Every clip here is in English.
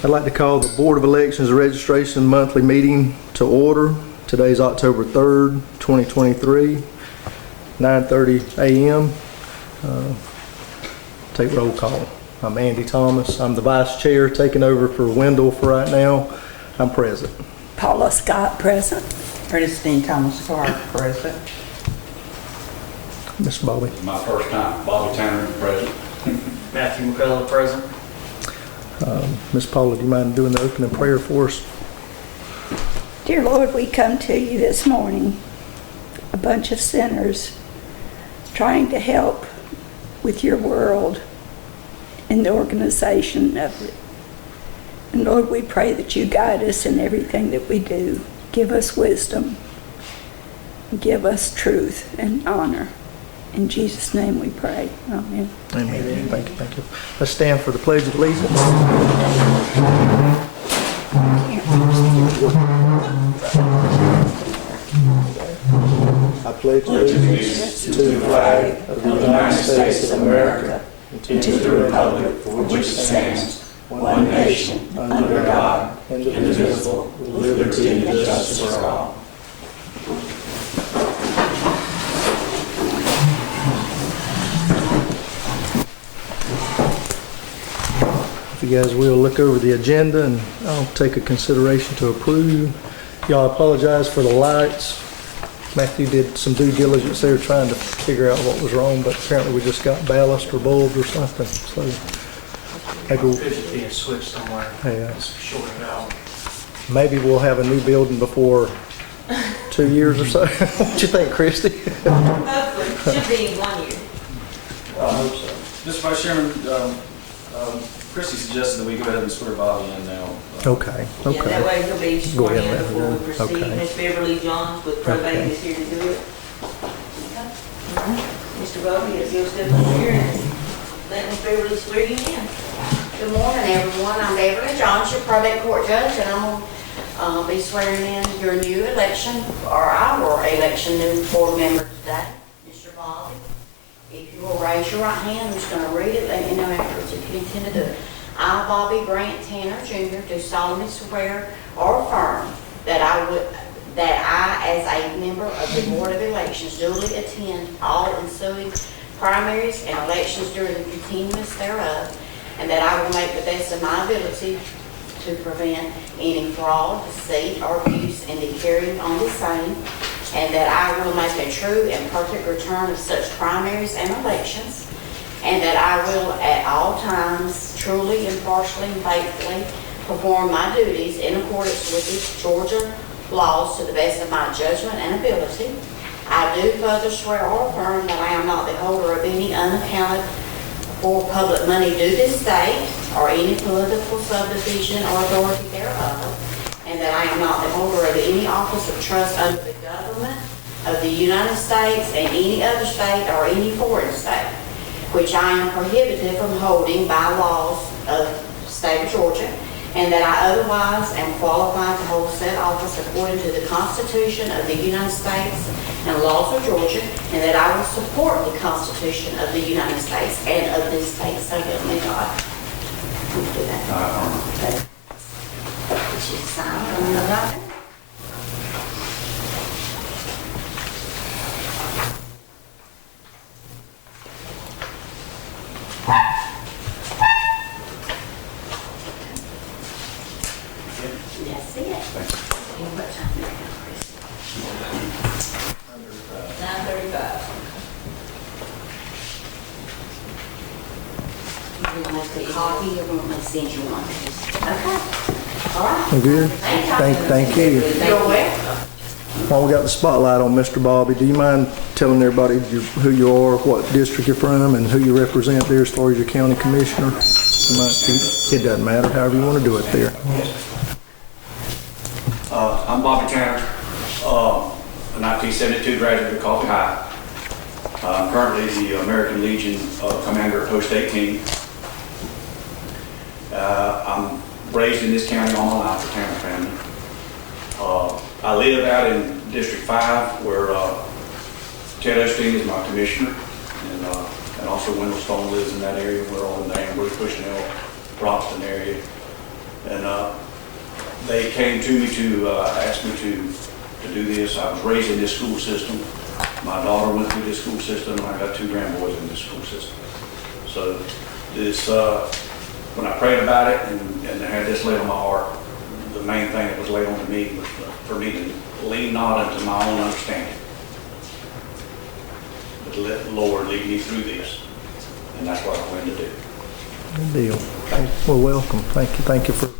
I'd like to call the Board of Elections Registration Monthly Meeting to order. Today's October 3rd, 2023, 9:30 a.m. Take roll call. I'm Andy Thomas. I'm the Vice Chair, taking over for Wendell for right now. I'm present. Paula Scott, present. Ernestine Thomas Clark, present. Mr. Bobby. My first time. Bobby Tanner, present. Matthew McCullough, present. Ms. Paula, do you mind doing the opening prayer for us? Dear Lord, we come to you this morning, a bunch of sinners trying to help with your world and the organization of it. And Lord, we pray that you guide us in everything that we do. Give us wisdom. Give us truth and honor. In Jesus' name we pray. Amen. Amen. Thank you, thank you. Let's stand for the Pledge of Allegiance. I pledge allegiance to the flag of the United States of America and to the republic for which it stands, one nation, under God, indivisible, with liberty and justice for all. If you guys will look over the agenda, and I'll take a consideration to approve. Y'all, apologize for the lights. Matthew did some due diligence there trying to figure out what was wrong, but apparently we just got ballast or bulbs or something. So maybe Could just be a switch somewhere. Shorted out. maybe we'll have a new building before 2 years or so. What you think, Christy? Hopefully, should be in 1 year. I hope so. Mr. Vice Chairman, Christie suggested that we go ahead and swear Bobby in now. Okay, Yeah, that okay. way he'll be sworn ahead in and let before we her proceed. know. Okay. Miss Beverly Johns with probate Okay. is here to do it. Mr. Bobby, if you'll step up here and let Miss Beverly swear you in. Good morning, everyone. I'm Beverly Johns, your probate court judge, and I'm going to be swearing in your new election, or our election new board member today, Mr. Bobby. If you will raise your right hand, I'm just going to read it, let me know afterwards if you intend to do it. I, Bobby Grant Tanner Jr., do solemnly swear or affirm that I, as a member of the Board of Elections, duly attend all ensuing primaries and elections during the continuance thereof, and that I will make the best of my ability to prevent any fraud, deceit, or abuse in the carrying on the same, and that I will make a true and perfect return of such primaries and elections, and that I will at all times truly, impartially, and faithfully perform my duties in accordance with the Georgia laws to the best of my judgment and ability. I do further swear or affirm that I am not the holder of any unaccounted for public money due this state or any political subdivision or authority thereof, and that I am not the holder of any office of trust under the government of the United States and any other state or any foreign state, which I am prohibited from holding by laws of the state of Georgia, and that I otherwise am qualified to hold said office according to the Constitution of the United States and laws of Georgia, and that I will support the Constitution of the United States and of this state, so help me God. Can you do that? Okay. This is signed on the right. That's it. And what time do we have, Chris? 9:35. You want us to copy or want me to send you one? Okay. All right. Good. Thank you. You're welcome. While we got the spotlight on Mr. Bobby, do you mind telling everybody who you are, what district you're from, and who you represent there as far as your county commissioner? It doesn't matter, however you want to do it there. I'm Bobby Tanner, a 1972 graduate of Coffee High. I'm currently the American Legion commander at Post 18. I'm raised in this county all my life, the Tanner family. I live out in District 5, where Ted Osteen is my commissioner, and also Wendell Stone lives in that area. We're all in the Ambridge, Bushnell, Roxton area. And they came to me to ask me to do this. I was raised in this school system. My daughter went through this school system, and I got 2 grandboys in this school system. So this, when I prayed about it and I had this laid on my heart, the main thing that was laid on me was for me to lean not unto my own understanding, but to let the Lord lead me through this. And that's what I'm going to do. Good deal. Well, welcome. Thank you for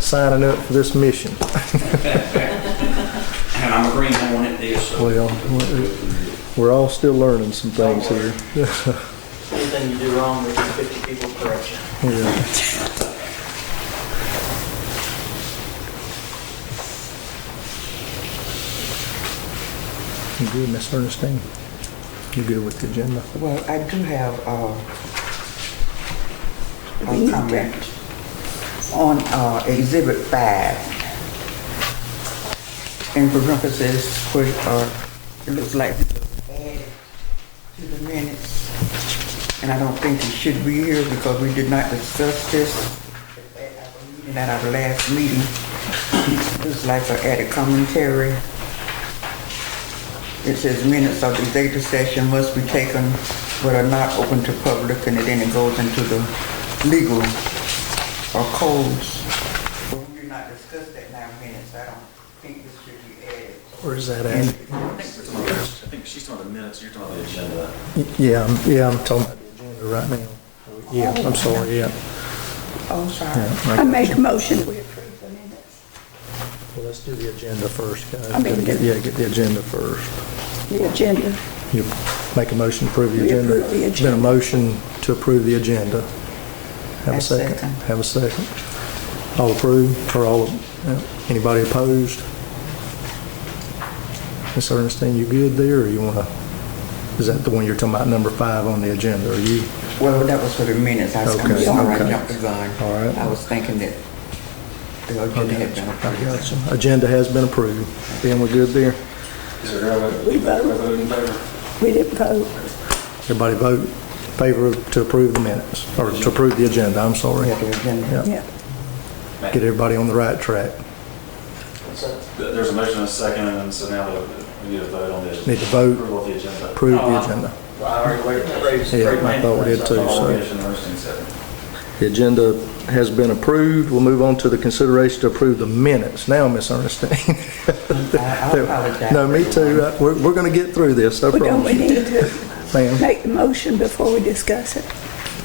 signing up for this mission. And I'm agreeing on it this. So Well, we're all still learning some things here. Anything you do wrong, there's 50 people correct you. Yeah. You good, Miss Ernestine? You good with the agenda? Well, I do have We need a to- comment on Exhibit 5. In parentheses, which it looks like it was added to the minutes. And I don't think it should be here because we did not discuss this at our last meeting. It's like an added commentary. It says minutes of the executive session must be taken but are not open to public, and then it goes into the legal or codes. But we did not discuss that in our minutes. I don't think this should be added. Where's that And- at? I think she's talking about the minutes, you're talking about the agenda. Yeah, I'm talking about the agenda right now. Yeah, I'm sorry, yeah. Oh, sorry. Yeah, I make a motion we approve the minutes. Well, let's do the agenda first, guys. I mean, Get the agenda first. The agenda. You make a motion to approve the We agenda? approve the It's been a motion to approve the agenda. Have a I second? second. Have a second. All approve, or all, anybody opposed? Ms. Ernestine, you good there, or you wanna, is that the one you're talking about, number 5 on the agenda? Are you, Well, that was for the minutes. I'm Okay, sorry, okay. I jumped the gun. All right. I was thinking that the agenda had been I approved. got you. Agenda has been approved. Ben, we're good there? Is there a We vote. vote in favor? We didn't vote. Everybody vote in favor to approve the minutes, or to approve the agenda, I'm sorry. Yeah, the agenda. Yeah. Yeah. Get everybody on the right track. What's that? There's a motion and a second, and so now we need to vote on the Need to vote. approval of the agenda. Approve the agenda. I already raised. Yeah, I thought we did too, so. Motion, Ernestine, second. The agenda has been approved. We'll move on to the consideration to approve the minutes. Now, Miss Ernestine. I apologize. No, me too. We're going to get through this, I But don't we promise. need to Ma'am, make the motion before we discuss it?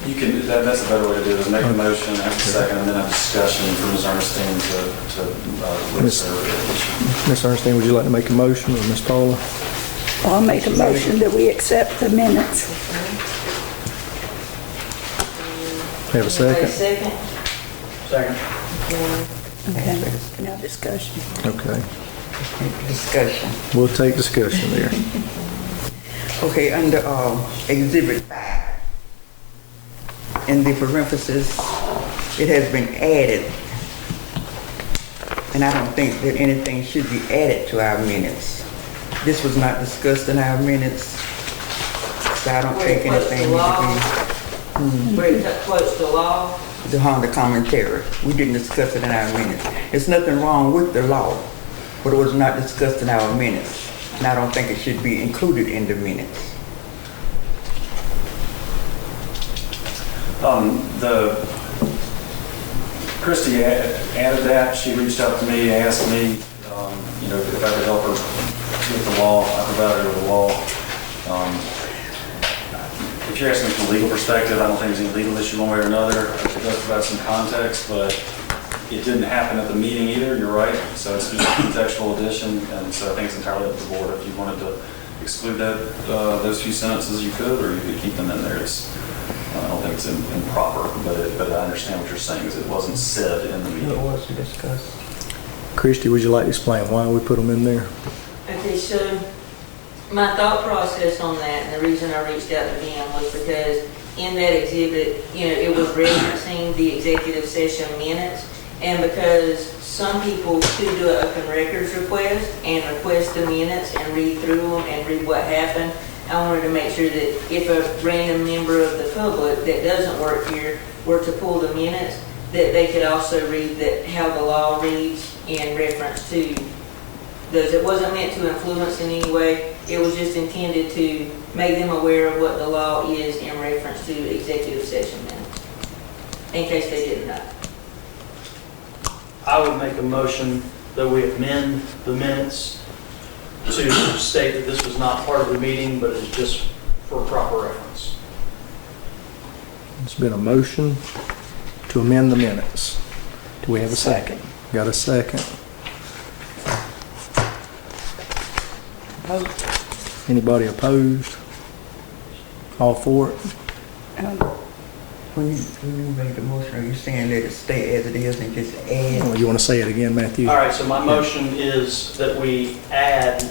You can, that's a better way to do it, is make a motion, have a second, and then have discussion from Ms. Ernestine to Miss- list her. Miss Ernestine, would you like to make a motion, or Miss Paula? I'll make a motion that we accept the minutes. Have a second? Second. Second. Okay, now discussion. Okay. Discussion. We'll take discussion there. Okay, under Exhibit 5, in the parentheses, it has been added. And I don't think that anything should be added to our minutes. This was not discussed in our minutes, so I don't think anything needs to Where it quotes the law. be behind the commentary. We didn't discuss it in our minutes. There's nothing wrong with the law, but it was not discussed in our minutes. And I don't think it should be included in the minutes. Christie added that, she reached out to me, asked me, if I could help her with the law, I provided her with the law. If you're asking from a legal perspective, I don't think there's any legal issue one way or another. It does provide some context, but it didn't happen at the meeting either, you're right. So it's just a contextual addition, and so I think it's entirely up to the board. If you wanted to exclude that, those few sentences, you could, or you could keep them in there. I don't think it's improper, but I understand what you're saying, is it wasn't said in the It meeting. was discussed. Christie, would you like to explain why we put them in there? Okay, so my thought process on that, and the reason I reached out to them was because in that exhibit, it was referencing the executive session minutes, and because some people could do an open records request and request the minutes and read through them and read what happened, I wanted to make sure that if a random member of the public that doesn't work here were to pull the minutes, that they could also read that, how the law reads in reference to those. It wasn't meant to influence in any way. It was just intended to make them aware of what the law is in reference to executive session minutes, in case they didn't know. I would make a motion that we amend the minutes to state that this was not part of the meeting, but is just for proper reference. It's been a motion to amend the minutes. Do we have a second? Got a second? Anybody opposed? All for it? When you make the motion, are you saying let it stay as it is and just add? Oh, you want to say it again, Matthew? All right, so my motion is that we add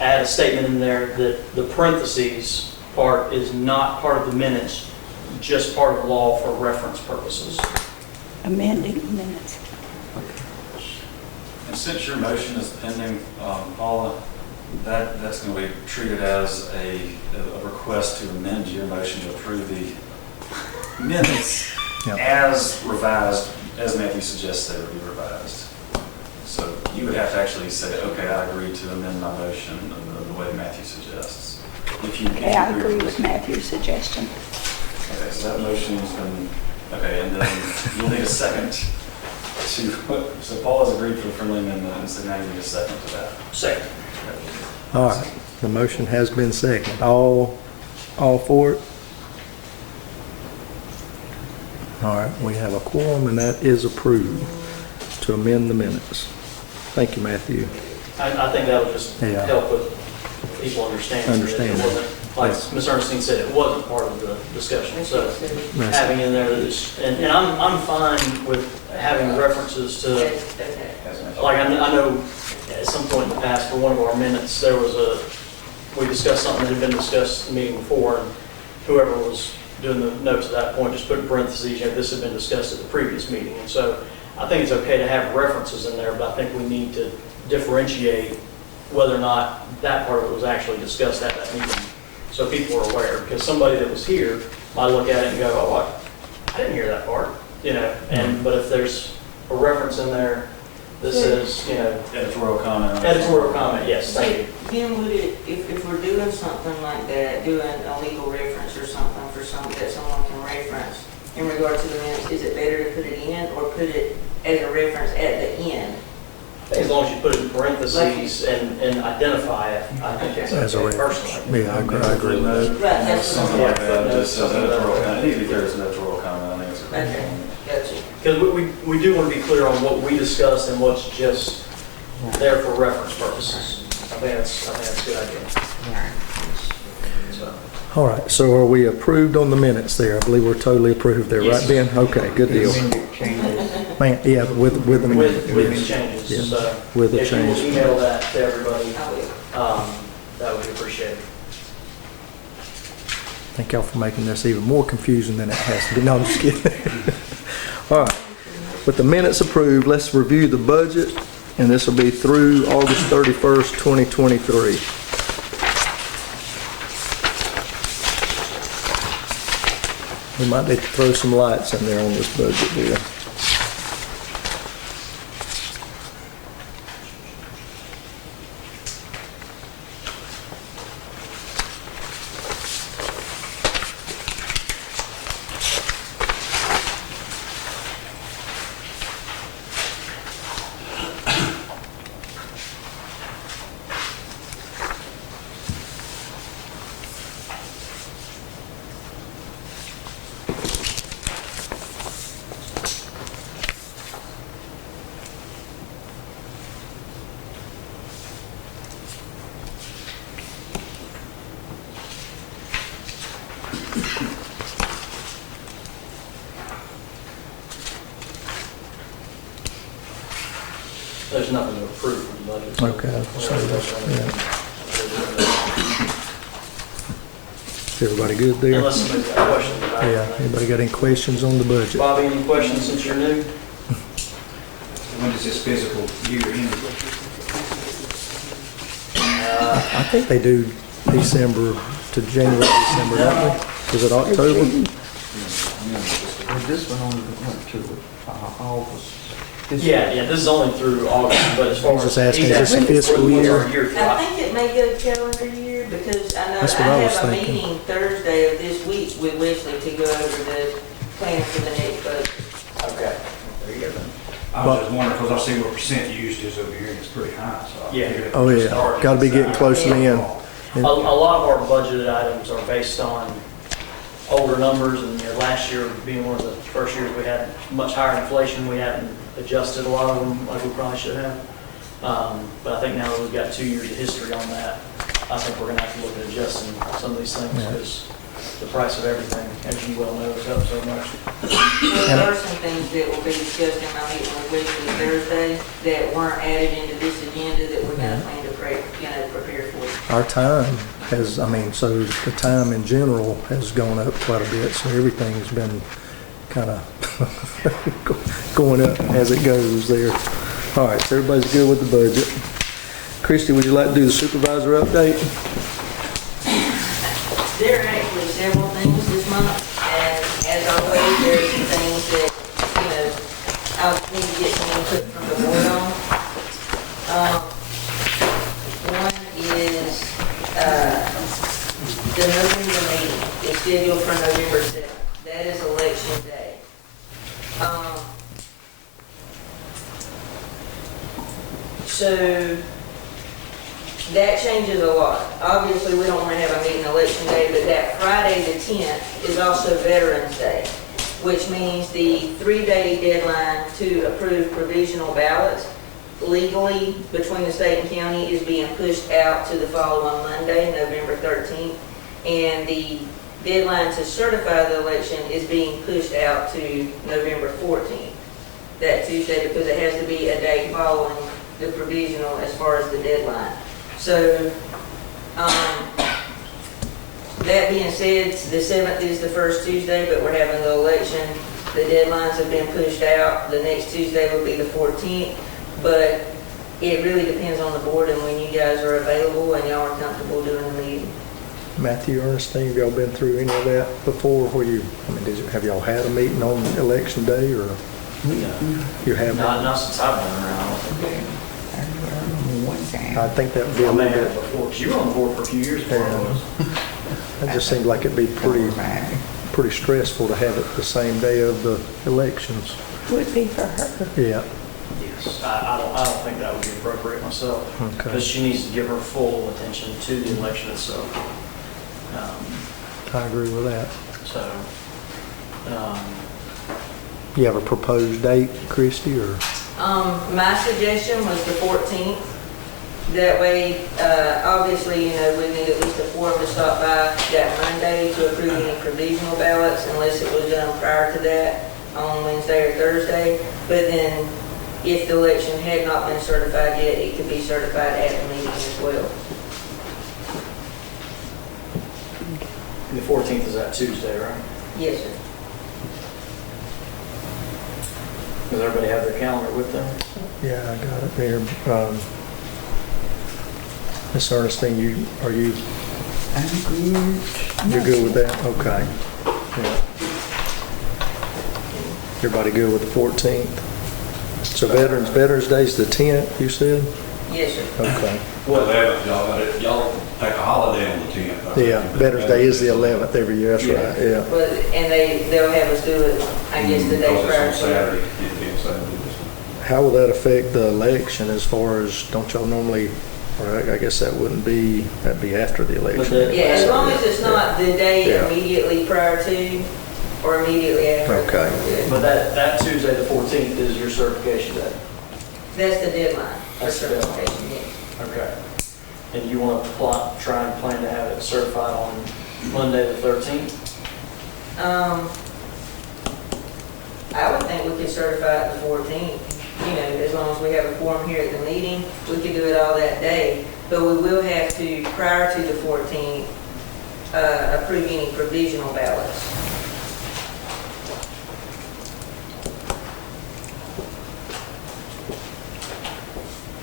a statement in there that the parentheses part is not part of the minutes, just part of the law for reference purposes. Amending the minutes. And since your motion is pending, Paula, that's going to be treated as a request to amend your motion to approve the minutes Yep. as revised, as Matthew suggests they would be revised. So you would have to actually say, okay, I agree to amend my motion in the way Matthew suggests. Okay, I agree with Matthew's suggestion. Okay, so that motion's been, okay, and then you'll need a second to, so Paul has agreed for the friendly amendment, and so now you need a second to that. Second. All right, the motion has been seconded. All for it? All right, we have a quorum, and that is approved to amend the minutes. Thank you, Matthew. I think that would just Yeah. help with people understanding. Understand. That it wasn't, like Ms. Ernestine said, it wasn't part of the discussion. So having in there that it's, and I'm fine with having references to, like I know at some point in the past for one of our minutes, there was we discussed something that had been discussed in the meeting before, and whoever was doing the notes at that point just put in parentheses, this had been discussed at the previous meeting. And so I think it's okay to have references in there, but I think we need to differentiate whether or not that part of it was actually discussed at that meeting, so people are aware. Because somebody that was here might look at it and go, "Oh, I didn't hear that part," And but if there's a reference in there that says, Editorial comment. editorial comment, yes, thank you. Then would it, if we're doing something like that, doing a legal reference or something for something that someone can reference in regard to the minutes, is it better to put it in or put it as a reference at the end? As long as you put it in parentheses and identify it, I think it's As a okay reference. personally. Yeah, I agree with that. Right, that's Something what like that, just says editorial comment. It needs to be clear as an editorial comment, I think it's a great Okay. thing. Gotcha. Because we do want to be clear on what we discussed and what's just there for reference purposes. I think that's a good idea. So, All right, so are we approved on the minutes there? I believe we're totally approved there, right, Yes. Ben? Okay, good deal. Amended changes. Man, yeah, with the with the yes. changes. Yes, So with the if you will changes. email that to everybody, I will. that would be appreciated. Thank y'all for making this even more confusing than it has to be. No, I'm just kidding. All right, with the minutes approved, let's review the budget, and this will be through August 31st, 2023. We might need to throw some lights in there on this budget here. There's nothing to approve from the budget. Okay, so, yeah. Is everybody good there? Unless somebody's got questions about it. Yeah, anybody got any questions on the budget? Bobby, any questions since you're new? When does this physical year end? I think they do December to January, December, don't they? Is it October? Well, this one only went to August. Yeah, this is only through August, but as far He's as. just asking, he's is this a asking fiscal what's year? our year I clock. think it may go calendar year because I know That's I what I was have a thinking. meeting Thursday of this week with Wesley to go over the plan for the next budget. Okay, there you go then. I was just wondering, because I see what percent used is over here, and it's pretty high, so. I Yeah. figured it Oh, was yeah. starting Gotta be getting inside. close to the end. A lot of our budgeted items are based on older numbers, and last year being one of the first years we had much higher inflation, we hadn't adjusted a lot of them like we probably should have. But I think now that we've got 2 years of history on that, I think we're gonna have to look at adjusting some of these things, Yeah. because the price of everything, as you well know, is up so much. Well, there are some things that will be discussed in my meeting with Wesley Thursday that weren't added into this agenda that we're gonna plan to prepare for. Our time has, so the time in general has gone up quite a bit, so everything's been kind of going up as it goes there. All right, so everybody's good with the budget. Christie, would you like to do the supervisor update? There are actually several things this month, and as always, there are some things that, I'll need to get some input from the board on. One is, the November meeting is scheduled for November 7th. That is election day. So that changes a lot. Obviously, we don't want to have a meeting election day, but that Friday the 10th is also Veterans Day, which means the 3-day deadline to approve provisional ballots legally between the state and county is being pushed out to the following Monday, November 13th, and the deadline to certify the election is being pushed out to November 14th, that Tuesday, because it has to be a day following the provisional as far as the deadline. So, that being said, the 7th is the first Tuesday, but we're having the election. The deadlines have been pushed out. The next Tuesday will be the 14th, but it really depends on the board and when you guys are available and y'all are comfortable doing the meeting. Matthew, Ernestine, have y'all been through any of that before? Have y'all had a meeting on election day, or you haven't? Not since I've been around, I don't think. One time. I think that would be I a may little have bit, before, 'cause you were on the board for a few years before I was. that just seems like it'd be pretty stressful to have it the same day of the elections. Would be for her. Yeah, Yes, I don't think that would be appropriate myself, okay. because she needs to give her full attention to the election itself. I agree with that. So, You have a proposed date, Christie, or? My suggestion was the 14th. That way, obviously, we need at least a quorum to stop by that Monday to approve any provisional ballots unless it was done prior to that on Wednesday or Thursday. But then, if the election had not been certified yet, it could be certified at the meeting as well. the 14th is that Tuesday, right? Yes, sir. Does everybody have their calendar with them? Yeah, I got it there. Miss Ernestine, you're good with that? Okay. Yeah. Everybody good with the 14th? So Veterans Day's the 10th, you said? Yes, sir. Okay. Well, 11th, y'all take a holiday on the 10th. Yeah, Veterans Day is the 11th every year, that's right, yeah. But, and they'll have us do it, I guess, the day Because prior it's to. on Saturday, it'd be on Saturday. How will that affect the election as far as, don't y'all normally, or I guess that'd be after the election. Yeah, as long as it's Yeah. not the day Yeah. immediately prior to or immediately after. Okay. Yeah. But that Tuesday, the 14th, is your certification day. That's the deadline for That's the deadline. certification, yes. Okay. And you want to try and plan to have it certified on Monday the 13th? I would think we could certify it the 14th, as long as we have a quorum here at the meeting, we could do it all that day. But we will have to, prior to the 14th, approve any provisional ballots.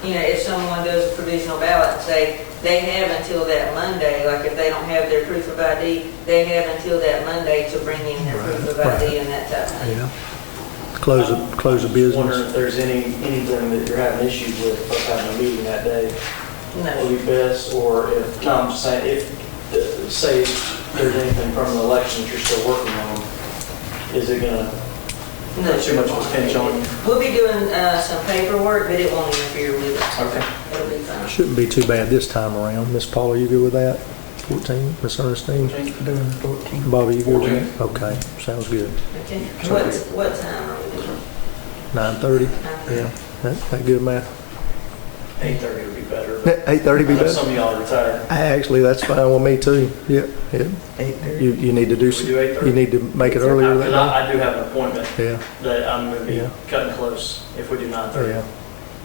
If someone does a provisional ballot and say, they have until that Monday, like if they don't have their proof of ID, they have until that Monday to bring in their proof of ID and that type of thing. Yeah. Close the Wondering business. if there's anything that you're having issues with us having a meeting that day. No. Would be best, or if, no, I'm just saying, if, say, there's anything from the election that you're still working on, is it gonna No. put too much of a pinch on you? We'll be doing some paperwork, but it won't interfere with it. Okay. It'll be fine. Shouldn't be too bad this time around. Miss Paula, you good with that? 14, Miss Ernestine? Doing 14. Bobby, you good with that? Okay, sounds good. Okay. What time are we doing? 9:30? Yeah, that good, Matt? 8:30 would be better. 8:30 be I know better? some of y'all are retired. Actually, that's fine with me too. Yeah. 8:30. You need to do, Can we do 8:30? you need to make it earlier Because than that? I do have an appointment Yeah, that I'm gonna be Yeah. cutting close if we do 9:30. yeah.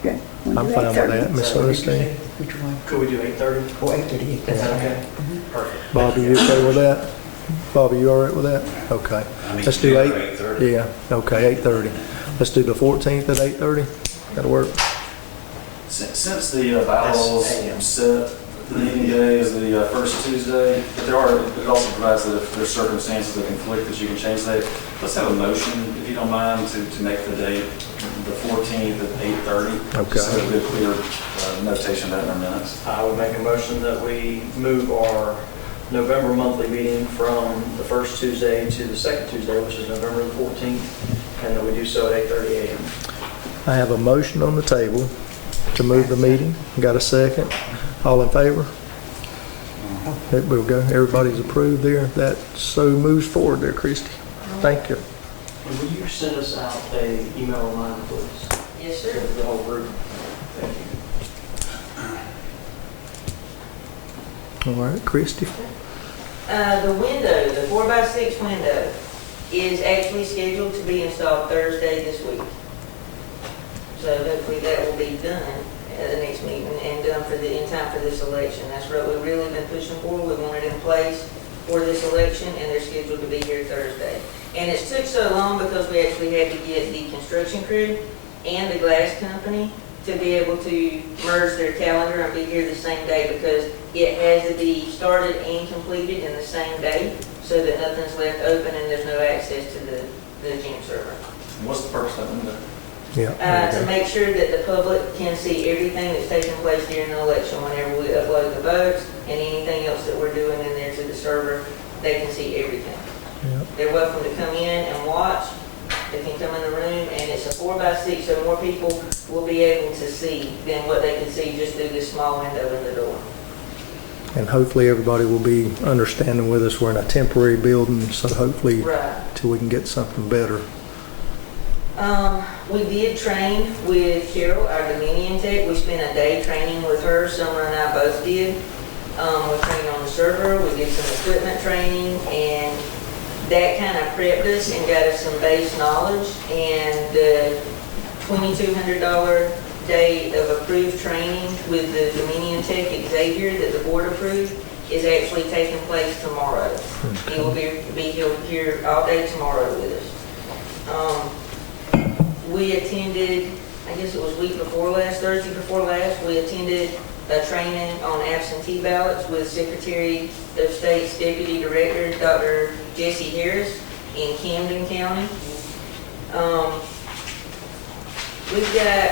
Okay. We'll I'm do fine with 8:30. that, Miss Ernestine. Which one? Could we do 8:30? Oh, 8:30. Is that okay? Perfect. Bobby, you okay with that? Bobby, you all right with that? Okay. Let's do 8. Yeah, okay, 8:30. Let's do the 14th at 8:30. That'll work. Since the bylaws That's AM. set the meeting day is the first Tuesday, but it also provides that if there's circumstances that conflict, that you can change that. Let's have a motion, if you don't mind, to make the date the 14th at 8:30. Okay. Just so we have a clear notation of that in our minutes. I would make a motion that we move our November monthly meeting from the first Tuesday to the second Tuesday, which is November the 14th, and that we do so at 8:30 a.m. I have a motion on the table to move the meeting. Got a second? All in favor? There we go. Everybody's approved there. That so moves forward there, Christie. Thank you. And will you send us out a email reminder, please? Yes, sir. To the whole group. Thank you. All right, Christie. The window, the 4x6 window, is actually scheduled to be installed Thursday this week. So hopefully that will be done at the next meeting and done in time for this election. That's what we've really been pushing for. We want it in place for this election, and they're scheduled to be here Thursday. And it took so long because we actually had to get the construction crew and the glass company to be able to merge their calendar and be here the same day, because it has to be started and completed in the same day so that nothing's left open and there's no access to the gym server. And what's the purpose of that window? Yeah. there you To go. make sure that the public can see everything that's taking place during the election whenever we upload the votes and anything else that we're doing in there to the server, they can see everything. Yeah. They're welcome to come in and watch. They can come in the room, and it's a 4x6, so more people will be able to see than what they can see just through this small window in the door. And hopefully everybody will be understanding with us. We're in a temporary building, so hopefully Right. till we can get something better. We did train with Carol, our Dominion tech. We spent a day training with her. Summer and I both did. We trained on the server. We did some equipment training, and that kind of prepped us and got us some base knowledge. And the $2,200 day of approved training with the Dominion Tech Xavier that the board approved is actually taking place tomorrow. He will be here all day tomorrow with us. We attended, I guess it was week before last, Thursday before last, we attended a training on absentee ballots with Secretary of State's Deputy Director, Dr. Jesse Harris in Camden County. We've got,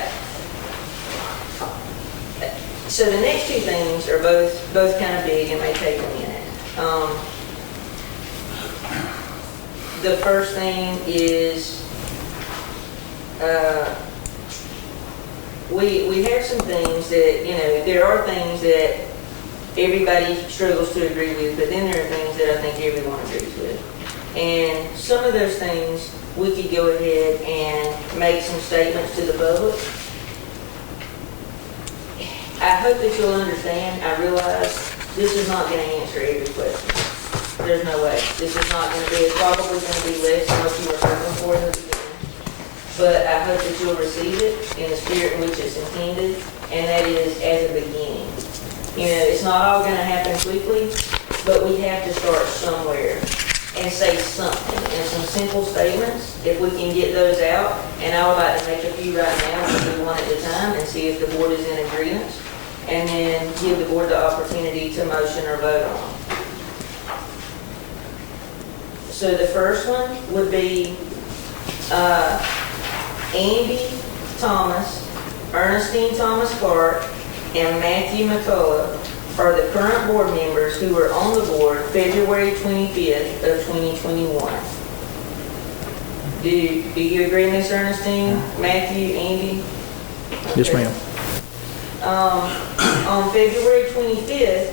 so the next two things are both kind of big and may take a minute. The first thing is, we have some things that, there are things that everybody struggles to agree with, but then there are things that I think everyone agrees with. And some of those things, we could go ahead and make some statements to the public. I hope that you'll understand, I realize this is not going to answer every question. There's no way. This is not going to be, it's probably going to be less than what you were hoping for in the beginning. But I hope that you'll receive it in the spirit in which it's intended, and that is as a beginning. It's not all going to happen quickly, but we have to start somewhere. and say something, and some simple statements, if we can get those out. And I would like to make a few right now, we'll do one at a time, and see if the board is in agreement, and then give the board the opportunity to motion or vote on. So the first one would be Andy Thomas, Ernestine Thomas Clark, and Matthew McCullough are the current board members who were on the board February 25th of 2021. Do you agree, Ms. Ernestine, Matthew, Andy? Yes, Okay. ma'am. On February 25th,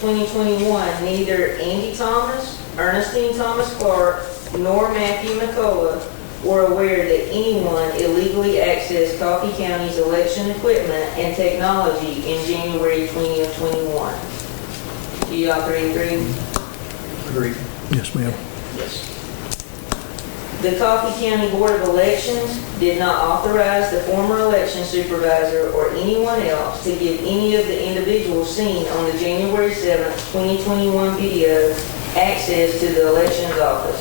2021, neither Andy Thomas, Ernestine Thomas Clark, nor Matthew McCullough were aware that anyone illegally accessed Coffee County's election equipment and technology in January 2021. Do y'all three agree? Agreed. Yes, ma'am. Yes. The Coffee County Board of Elections did not authorize the former election supervisor or anyone else to give any of the individuals seen on the January 7th, 2021 video access to the elections office,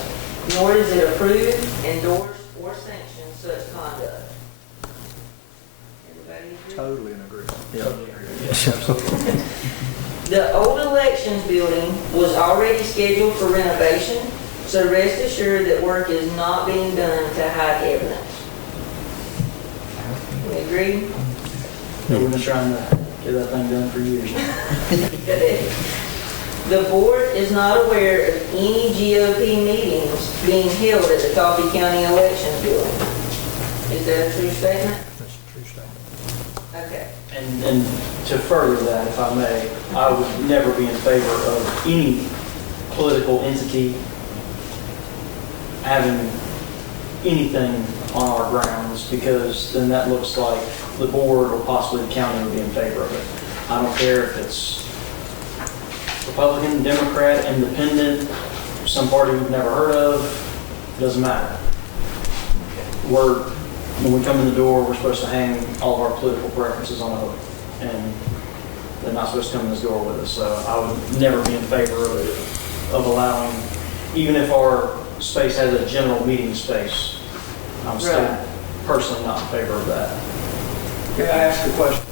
nor does it approve, endorse, or sanction such conduct. Everybody agree? Totally in agreement. Totally agree. Yes, absolutely. The old elections building was already scheduled for renovation, so rest assured that work is not being done to hide evidence. We agree? We've been trying to get that thing done for years. The board is not aware of any GOP meetings being held at the Coffee County Elections building. Is that a true statement? That's a true statement. Okay. And to further that, if I may, I would never be in favor of any political entity having anything on our grounds, because then that looks like the board or possibly the county would be in favor of it. I don't care if it's Republican, Democrat, Independent, some party we've never heard of, it doesn't matter. When we come in the door, we're supposed to hang all of our political preferences on a hook, and they're not supposed to come in this door with us. So I would never be in favor of allowing, even if our space has a general meeting space, I'm still Right. personally not in favor of that. Can I ask a question?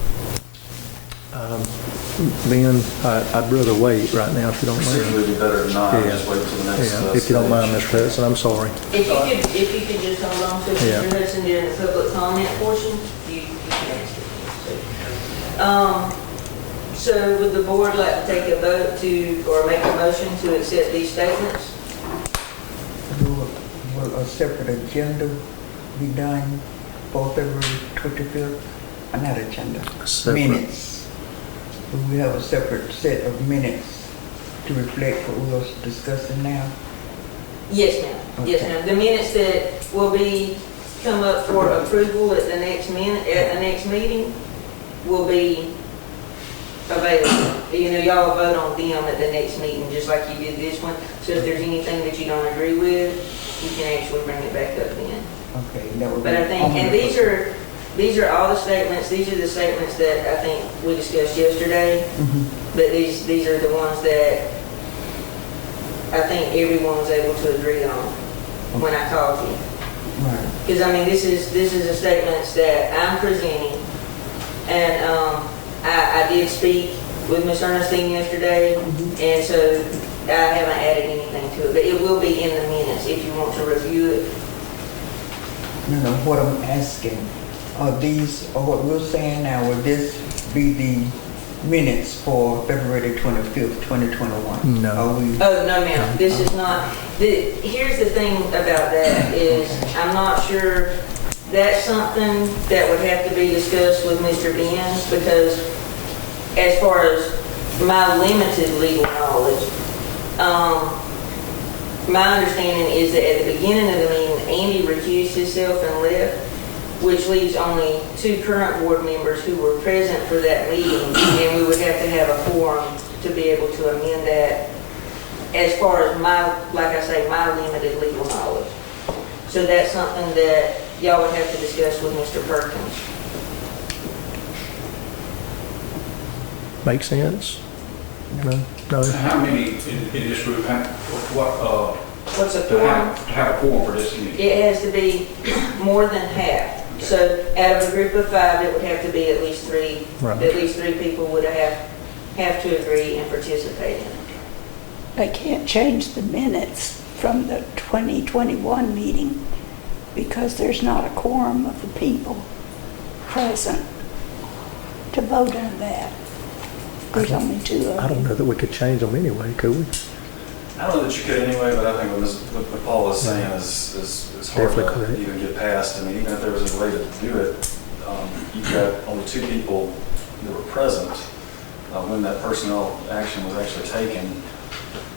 Ben, I'd rather wait right now if you don't mind. Procedurally, it'd be better than not, Yeah. just wait till the next. Yeah, if you don't mind, Mr. Hudson, I'm sorry. If you could just hold on to Yeah. Mr. Hudson during the public comment portion, you can ask it. So would the board like to take a vote or make a motion to accept these statements? Will a separate agenda be done for February 25th? Not agenda, Separate. minutes. Will we have a separate set of minutes to reflect what we're discussing now? Yes, ma'am. Yes, Okay. ma'am. The minutes that will come up for approval at the next meeting will be available. You know, y'all will vote on them at the next meeting, just like you did this one. So if there's anything that you don't agree with, you can actually bring it back up then. Okay, that would be. But I think, and these are all the statements, these are the statements that I think we discussed yesterday, Mhm. but these are the ones that I think everyone was able to agree on when I called you. Right. Because, I mean, this is the statements that I'm presenting, and I did speak with Ms. Ernestine yesterday, and so I haven't added anything to it, but it will be in the minutes if you want to review it. No, what I'm asking, are these, or what we're saying now, will this be the minutes for February 25th, 2021? No. Are we? Oh, no, ma'am, this is not, here's the thing about that is, I'm not sure, that's something that would have to be discussed with Mr. Benz, because as far as my limited legal knowledge, my understanding is that at the beginning of the meeting, Andy recused himself and left, which leaves only 2 current board members who were present for that meeting, and we would have to have a quorum to be able to amend that as far as my limited legal knowledge. So that's something that y'all would have to discuss with Mr. Perkins. Make sense? No? No? How many in this group, What's a To quorum? have a quorum for this meeting. It has to be more than half. So out of a group of 5, it would have to be at least 3. Right. At least 3 people would have to agree and participate in it. They can't change the minutes from the 2021 meeting because there's not a quorum of the people present to vote on that. There's only 2 of I don't them. know that we could change them anyway, could we? I don't know that you could anyway, but I think what Paul is saying is hard Definitely to correct. even get past. I mean, even if there was a way to do it, you've got only 2 people that were present when that personnel action was actually taken.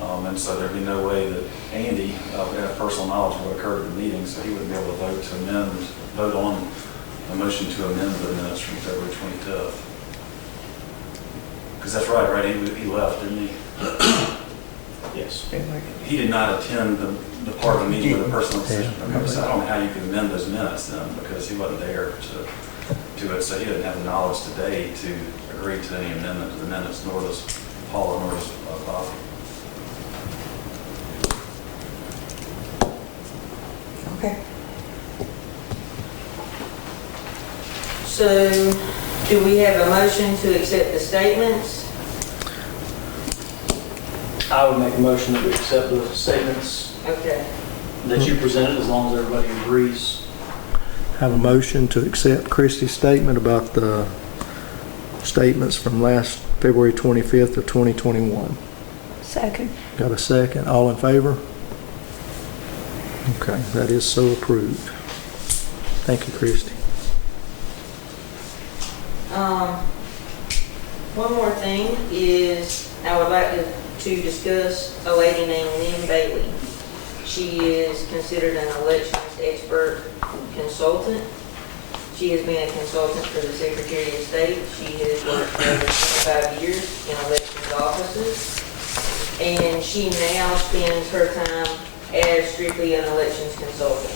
And so there'd be no way that Andy would have personal knowledge of what occurred at the meeting, so he wouldn't be able to vote on a motion to amend the minutes from February 25th. Because that's right, he left, didn't he? Yes. He did not attend the part of the meeting where the personal decision. Yeah. Okay, so I don't know how you can amend those minutes then, because he wasn't there to it, so he didn't have the knowledge today to agree to any amendment to the minutes, nor does Paula, nor does Bobby. Okay. So, do we have a motion to accept the statements? I would make a motion that we accept the statements Okay. that you presented, as long as everybody agrees. Have a motion to accept Christie's statement about the statements from last February 25th of 2021. Second. Got a second? All in favor? Okay, that is so approved. Thank you, Christie. One more thing is I would like to discuss a lady named Lynn Bailey. She is considered an elections expert consultant. She has been a consultant for the Secretary of State. She has worked for over 25 years in elections offices. And she now spends her time as strictly an elections consultant.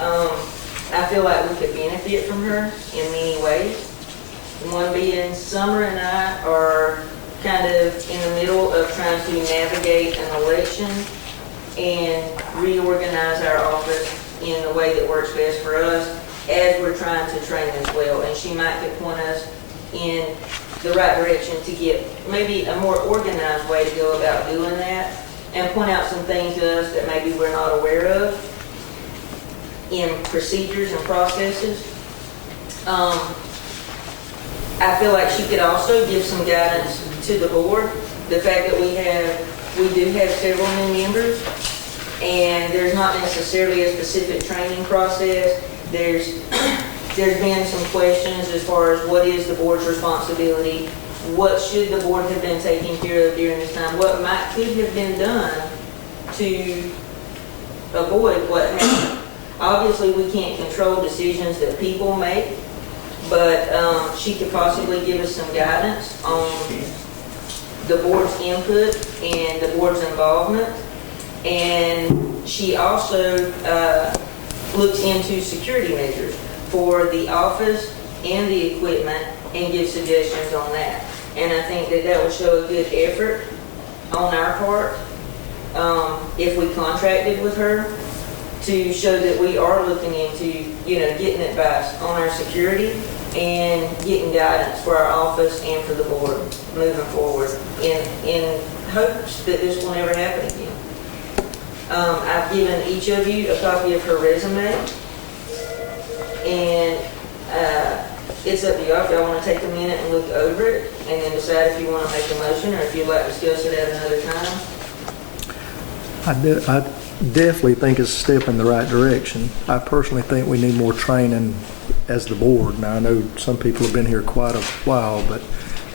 I feel like we could benefit from her in many ways. One being Summer and I are kind of in the middle of trying to navigate an election and reorganize our office in the way that works best for us as we're trying to train as well. And she might could point us in the right direction to get maybe a more organized way to go about doing that and point out some things to us that maybe we're not aware of in procedures and processes. I feel like she could also give some guidance to the board. The fact that we do have several new members, and there's not necessarily a specific training process. There's been some questions as far as what is the board's responsibility, what should the board have been taking care of during this time, what could have been done to avoid what happened. Obviously, we can't control decisions that people make, but she could possibly give us some guidance on the board's input and the board's involvement. And she also looks into security measures for the office and the equipment and gives suggestions on that. And I think that will show a good effort on our part if we contracted with her to show that we are looking into, getting advice on our security and getting guidance for our office and for the board moving forward in hopes that this will never happen again. I've given each of you a copy of her resume, and it's up to you if y'all want to take a minute and look over it and then decide if you want to make a motion or if you'd like to discuss it at another time. I definitely think it's a step in the right direction. I personally think we need more training as the board. Now, I know some people have been here quite a while, but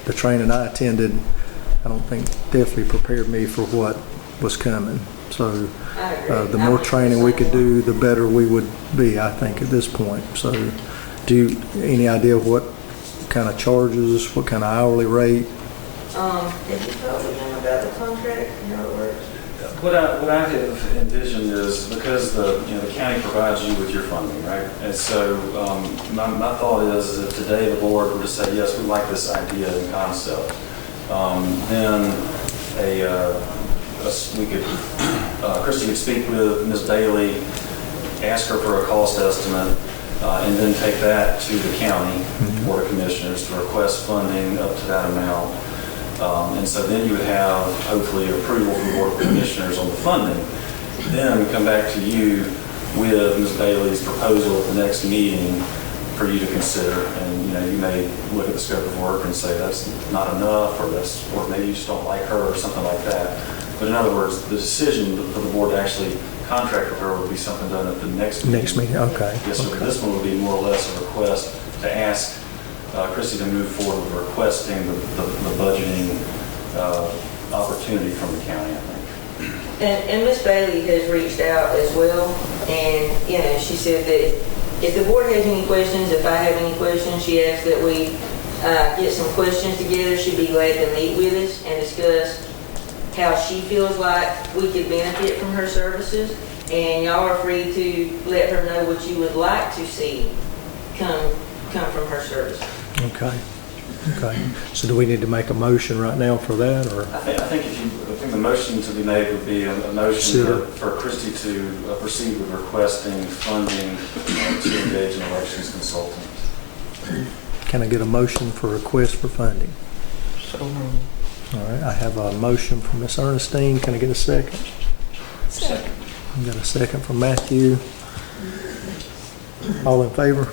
the training I attended, I don't think definitely prepared me for what was coming. So I agree. the more training we could do, the better we would be, I think, at this point. So any idea what kind of charges, what kind of hourly rate? Have you talked with them about the contract and how it works? What I have envisioned is because the county provides you with your funding, right? And so my thought is that today the board were to say, yes, we like this idea and concept. Then we could Christie could speak with Ms. Bailey, ask her for a cost estimate, and then take that to the county Board of Commissioners to request funding up to that amount. And so then you would have hopefully approval from the Board of Commissioners on the funding. Then come back to you with Ms. Bailey's proposal at the next meeting for you to consider. And you may look at the scope of work and say that's not enough, or maybe you just don't like her or something like that. But in other words, the decision for the board to actually contract with her would be something done at the next meeting. Next meeting, okay. Yes, sir. Okay. This one would be more or less a request to ask Christie to move forward with requesting the budgeting opportunity from the county, I think. And Ms. Bailey has reached out as well, and, she said that if the board has any questions, if I have any questions, she asked that we get some questions together. She'd be glad to meet with us and discuss how she feels like we could benefit from her services. And y'all are free to let her know what you would like to see come from her services. Okay. Okay. So do we need to make a motion right now for that, or? I think the motion to be made would be a motion for Christie to proceed with requesting funding to engage an elections consultant. Can I get a motion for request for funding? So moved. All right, I have a motion from Ms. Ernestine. Can I get a second? Second. I got a second from Matthew. All in favor?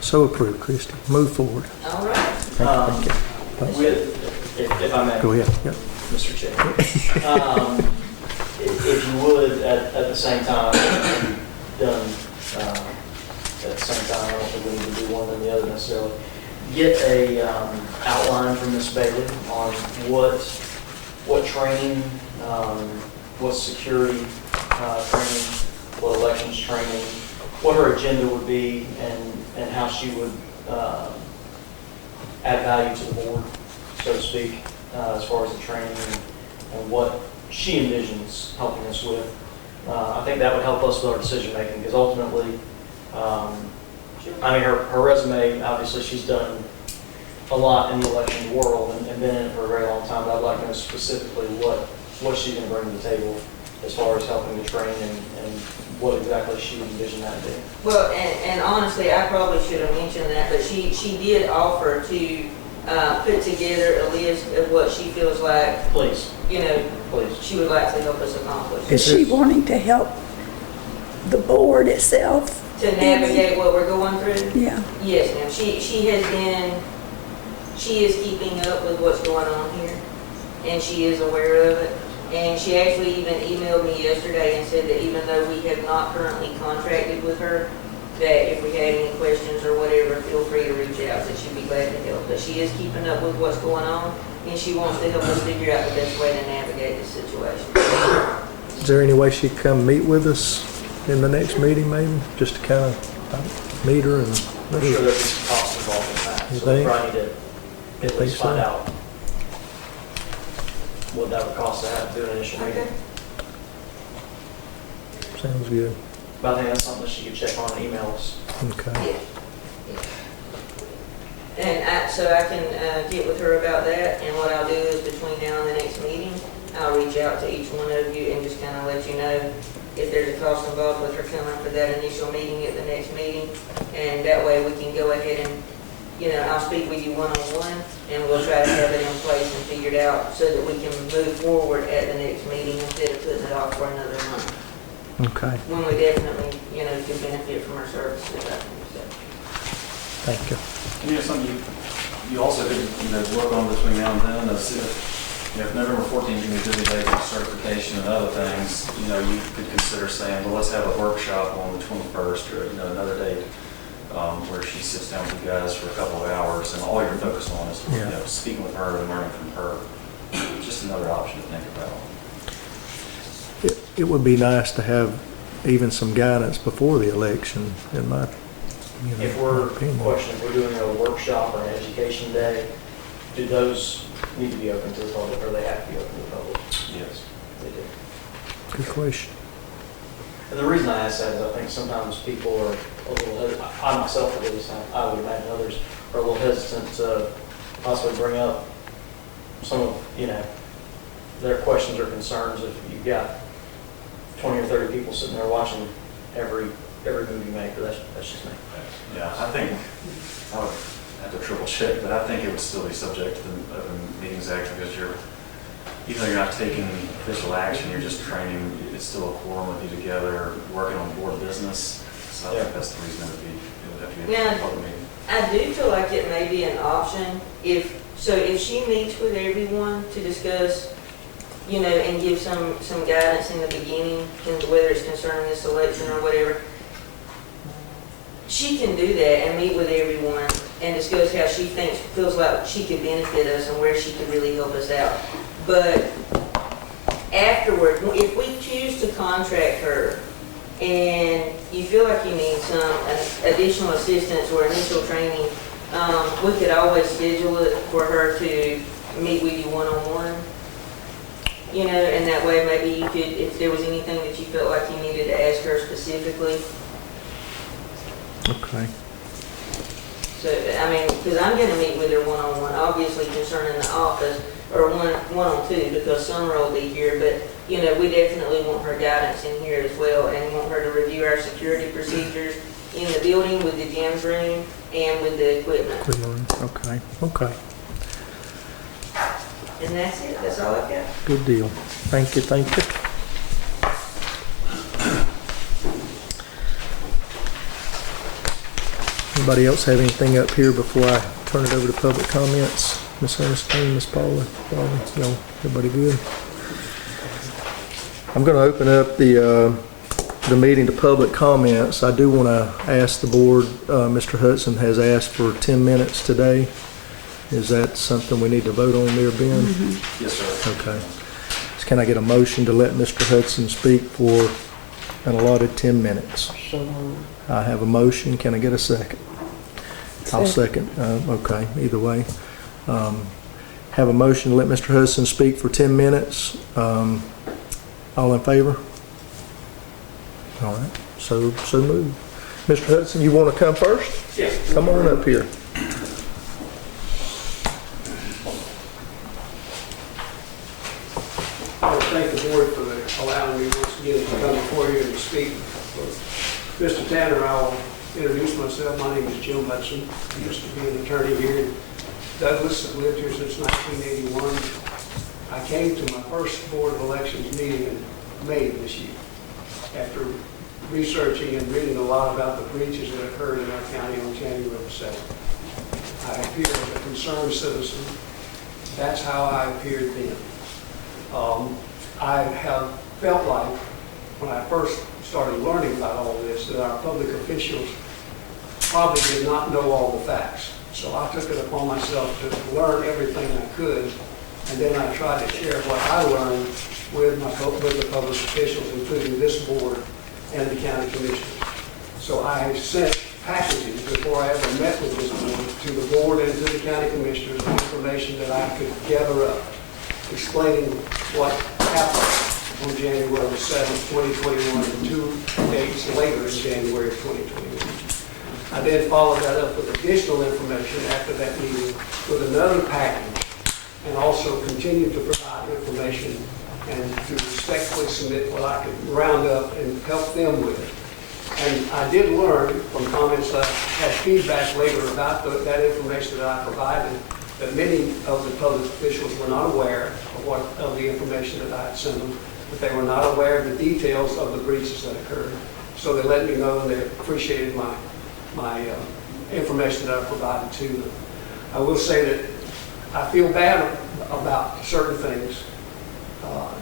So approved, Christie. Move forward. All right. Thank you. If I may. Go ahead. Yep. Mr. Chair. If you would, at the same time, done at the same time, I don't think we need to do one than the other necessarily. Get a outline from Ms. Bailey on what training, what security training, what elections training, what her agenda would be, and how she would add value to the board, so to speak, as far as the training and what she envisions helping us with. I think that would help us with our decision making, because ultimately, her resume, obviously she's done a lot in the election world and been in it for a very long time, but I'd like to know specifically what she's going to bring to the table as far as helping to train and what exactly she would envision that to be. Well, and honestly, I probably should have mentioned that, but she did offer to put together a list of what she feels like, Please. Please. she would like to help us accomplish. Is she wanting to help the board itself? To navigate what we're going through? Yeah. Yes, ma'am. She is keeping up with what's going on here, and she is aware of it. And she actually even emailed me yesterday and said that even though we have not currently contracted with her, that if we had any questions or whatever, feel free to reach out, that she'd be glad to help. But she is keeping up with what's going on, and she wants to help us figure out the best way to navigate this situation. Is there any way she could come meet with us in the next meeting, maybe, just to kind of meet her and? I'm sure there's some cost involved in that, You so we think? probably need to at Think least so? find out what that would cost to have to do an initial meeting. Okay. Sounds good. But I think that's something that she could check on and email us. Okay. Yeah. And so I can get with her about that, and what I'll do is between now and the next meeting, I'll reach out to each one of you and just kind of let you know if there's a cost involved with her coming for that initial meeting at the next meeting. And that way we can go ahead and, I'll speak with you one-on-one, and we'll try to have it in place and figured out so that we can move forward at the next meeting instead of putting it off for another month. Okay. When we definitely, can benefit from her services, I think, so. Thank you. And something you also could work on between now and then is if November 14th is going to be a busy day for certification and other things, you could consider saying, well, let's have a workshop on the 21st or another date where she sits down with you guys for a couple of hours and all you're focused on is speaking with her and learning from her. Just another option to think about. It would be nice to have even some guidance before the election, in my If we're opinion. questioning, if we're doing a workshop or an education day, do those need to be open to the public, or they have to be open to the public? Yes. They do. Good question. And the reason I ask that is I think sometimes people are a little, I myself at least, I would imagine others, are a little hesitant to possibly bring up some of, their questions or concerns if you've got 20 or 30 people sitting there watching every move you make, but that's just me. Yeah, I think, I would have to triple check, but I think it would still be subject to the Open Meetings Act because even though you're not taking official action, you're just training, it's still a quorum with you together, working on board business. So I think that's the reason it would have to be a public meeting. I do feel like it may be an option if she meets with everyone to discuss, you know, and give some guidance in the beginning, whether it's concerning this election or whatever, she can do that and meet with everyone and discuss how she feels like she could benefit us and where she could really help us out. But afterward, if we choose to contract her and you feel like you need some additional assistance or initial training, we could always schedule it for her to meet with you one-on-one. You know, and that way maybe you could, if there was anything that you felt like you needed to ask her specifically. Okay. So, I mean, because I'm going to meet with her one-on-one, obviously concerning the office, or one-on-two, because Summer will be here, but, you know, we definitely want her guidance in here as well, and want her to review our security procedures in the building with the gym room and with the equipment. Okay, okay. And that's it, that's all I've got. Good deal. Thank you, thank you. Anybody else have anything up here before I turn it over to public comments? Miss Ernestine, Miss Paula, y'all, everybody good? I'm going to open up the meeting to public comments. I do want to ask the board, Mr. Hudson has asked for 10 minutes today. Is that something we need to vote on there, Ben? Mm-hmm. Yes, sir. Okay. So can I get a motion to let Mr. Hudson speak for an allotted 10 minutes? I have a motion. Can I get a second? I'll second. Okay, either way. Have a motion to let Mr. Hudson speak for 10 minutes. All in favor? All right, so moved. Mr. Hudson, you want to come first? Yes. Come on up here. I want to thank the board for allowing me once again to come before you and to speak. Mr. Tanner, I'll introduce myself. My name is Jim Hudson. I used to be an attorney here in Douglas. I've lived here since 1981. I came to my first Board of Elections meeting in May of this year after researching and reading a lot about the breaches that occurred in our county on January 7th. I appeared as a concerned citizen. That's how I appeared then. I have felt like when I first started learning about all this that our public officials probably did not know all the facts. So I took it upon myself to learn everything I could, and then I tried to share what I learned with the public officials, including this board and the county commissioners. So I sent packages before I ever met with this board to the board and to the county commissioners of information that I could gather up, explaining what happened on January 7th, 2021, and 2 days later in January of 2021. I then followed that up with additional information after that meeting with another package, and also continued to provide information and to respectfully submit what I could round up and help them with. And I did learn from comments that I had feedback later about that information that I provided, that many of the public officials were not aware of the information that I had sent them, but they were not aware of the details of the breaches that occurred. So they let me know and they appreciated my information that I provided to them. I will say that I feel bad about certain things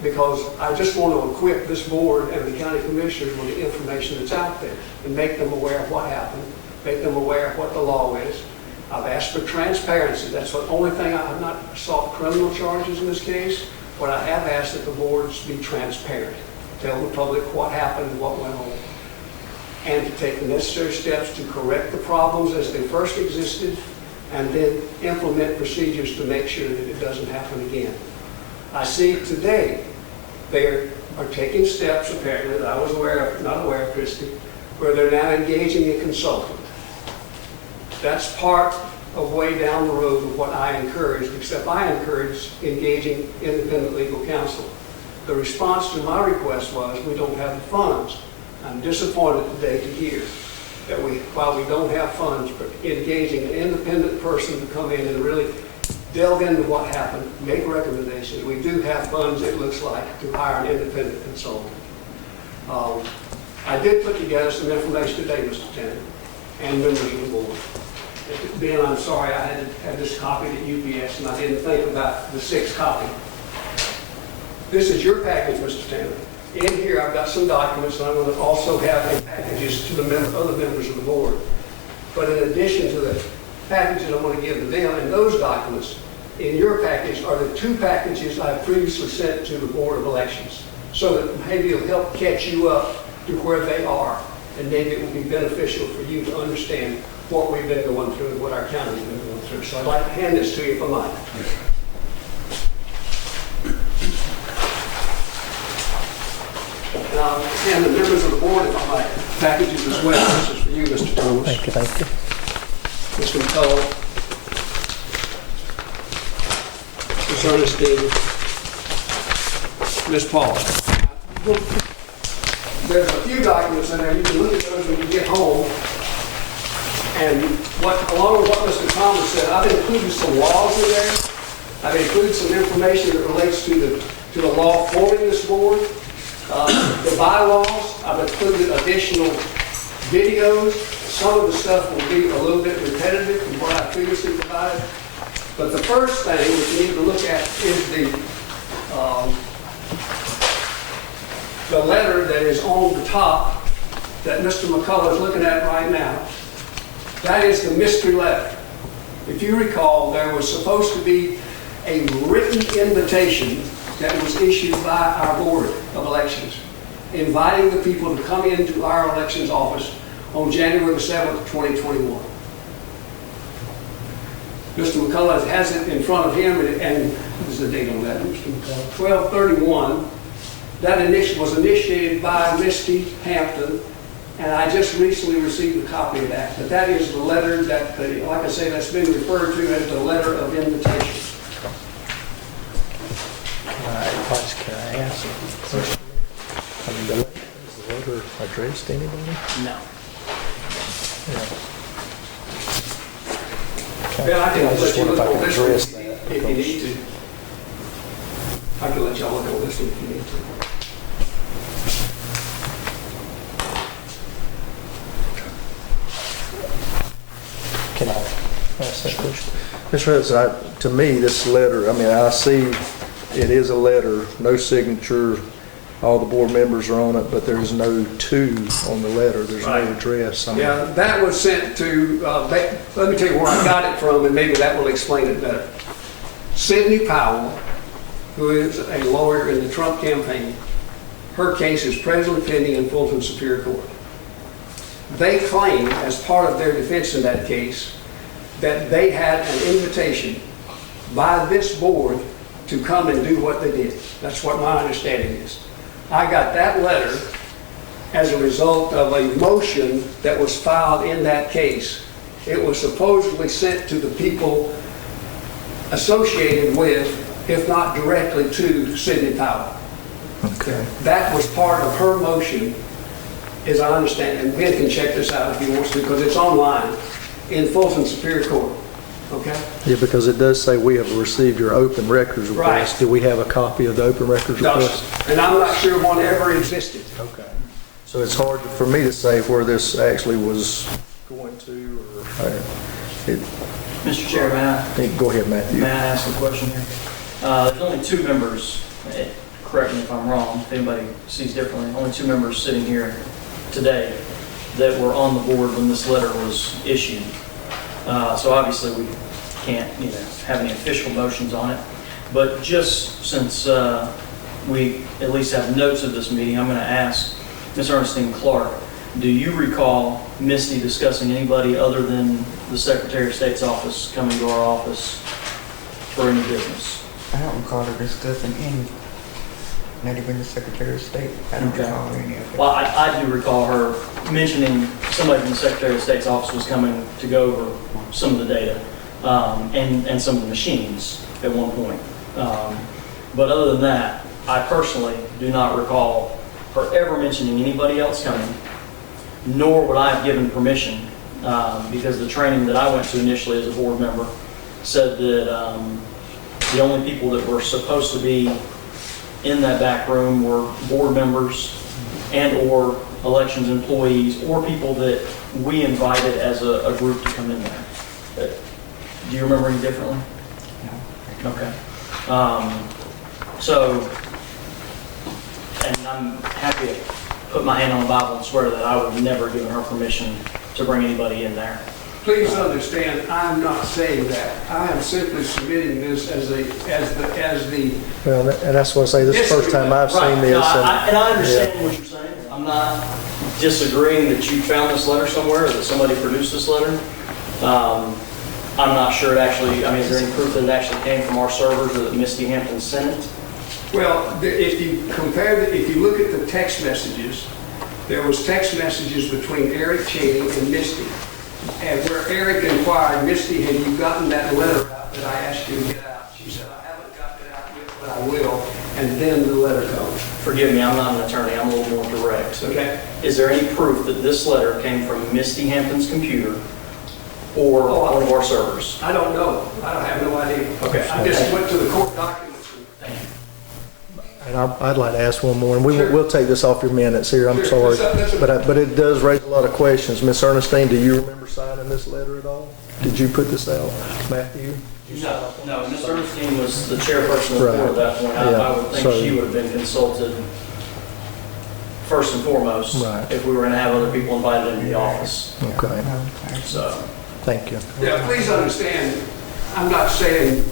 because I just want to equip this board and the county commissioners with the information that's out there and make them aware of what happened, make them aware of what the law is. I've asked for transparency. That's the only thing. I have not sought criminal charges in this case, but I have asked that the boards be transparent, tell the public what happened and what went on, and to take the necessary steps to correct the problems as they first existed, and then implement procedures to make sure that it doesn't happen again. I see today they are taking steps, apparently, that I was not aware of, Christy, where they're now engaging a consultant. That's part of way down the road of what I encouraged, except I encouraged engaging independent legal counsel. The response to my request was, we don't have the funds. I'm disappointed today to hear that while we don't have funds, but engaging an independent person to come in and really delve into what happened, make recommendations. We do have funds, it looks like, to hire an independent consultant. I did put together some information today, Mr. Tennant, and members of the board. Ben, I'm sorry I had this copied at UPS and I didn't think about the 6th copy. This is your package, Mr. Tennant. In here, I've got some documents, and I'm going to also have packages to the other members of the board. But in addition to the packages I'm going to give to them and those documents, in your package are the 2 packages I previously sent to the Board of Elections, so that maybe it'll help catch you up to where they are, and maybe it will be beneficial for you to understand what we've been going through and what our county's been going through. So I'd like to hand this to you if I might. And the members of the board, if I might, packages as well. This is for you, Mr. Thomas. Thank you, thank you. Mr. McCullough. Ms. Ernestine. Ms. Paul. There's a few documents in there. You can look at those when you get home. And along with what Mr. Thomas said, I've included some laws in there. I've included some information that relates to the law forming this board. The bylaws, I've included additional videos. Some of the stuff will be a little bit repetitive from what I previously provided. But the first thing that you need to look at is the letter that is on the top that Mr. McCullough is looking at right now. That is the mystery letter. If you recall, there was supposed to be a written invitation that was issued by our Board of Elections, inviting the people to come into our elections office on January the 7th, 2021. Mr. McCullough has it in front of him, and what is the date on that, Mr. McCullough? 12/31. That was initiated by Misty Hampton, and I just recently received a copy of that. But that is the letter that, like I say, that's been referred to as the letter of invitation. Can I ask a question? I mean, is the letter addressed to anybody? No. Ben, I can let you look I on can this one address if that. you need to. I can let y'all look on this one if you need to. Can I ask that question? Mr. President, to me, this letter, I mean, I see it is a letter, no signature, all the board members are on it, but there's no to on the letter, there's no address. I mean, Yeah, that was sent to, let me tell you where I got it from, and maybe that will explain it better. Sidney Powell, who is a lawyer in the Trump campaign, her case is presently pending in Fulton Superior Court. They claim, as part of their defense in that case, that they had an invitation by this board to come and do what they did. That's what my understanding is. I got that letter as a result of a motion that was filed in that case. It was supposedly sent to the people associated with, if not directly to, Sidney Powell. Okay. That was part of her motion, as I understand it. And Ben can check this out if he wants to, because it's online in Fulton Superior Court. Okay? Yeah, because it does say we have received your open records request. Right. Do we have a copy of the open records request? And I'm not sure one ever existed. Okay. So it's hard for me to say where this actually was going to, or, Mr. Chair, go ahead, Matthew. may I ask a question here? There's only 2 members, correct me if I'm wrong, if anybody sees differently, only 2 members sitting here today that were on the board when this letter was issued. So obviously we can't, have any official motions on it. But just since we at least have notes of this meeting, I'm going to ask Ms. Ernestine Clark, do you recall Misty discussing anybody other than the Secretary of State's office coming to our office for any business? I don't recall her discussing any, not even the Secretary of State. I don't Okay. recall any of it. Well, I do recall her mentioning somebody from the Secretary of State's office was coming to go over some of the data. and some of the machines at one point. But other than that, I personally do not recall her ever mentioning anybody else coming, nor would I have given permission, because the training that I went to initially as a board member said that the only people that were supposed to be in that back room were board members and or elections employees or people that we invited as a group to come in there. Do you remember any differently? No. Okay. So, and I'm happy to put my hand on the Bible and swear that I would have never given her permission to bring anybody in there. Please understand, I'm not saying that. I am simply submitting this as the, Well, and that's what I say, this is the first time I've seen this. No, and I understand what you're saying. I'm not disagreeing that you found this letter somewhere or that somebody produced this letter. I'm not sure it actually, I mean, is there any proof that it actually came from our servers or that Misty Hampton sent it? well, if you look at the text messages, there was text messages between Eric Cheney and Misty. And where Eric inquired, Misty, have you gotten that letter out that I asked you to get out? She said, I haven't gotten it out yet, but I will. And then the letter comes. Forgive me, I'm not an attorney, I'm a little more direct. Okay? Is there any proof that this letter came from Misty Hampton's computer or one of our servers? I don't know. I have no idea. Okay. I just went to the court documents. And I'd like to ask one more, and we'll take this off your minutes here, I'm Sure. sorry. That's But it does raise a lot of questions. Miss Ernestine, do you remember signing this letter at all? Did you put this out? Matthew? No, Ms. Ernestine was the chairperson of the board at that point. I would think so- she would have been consulted first and foremost Right. if we were going to have other people invited into the office. Okay, So, thank you. Yeah, please understand, I'm not saying,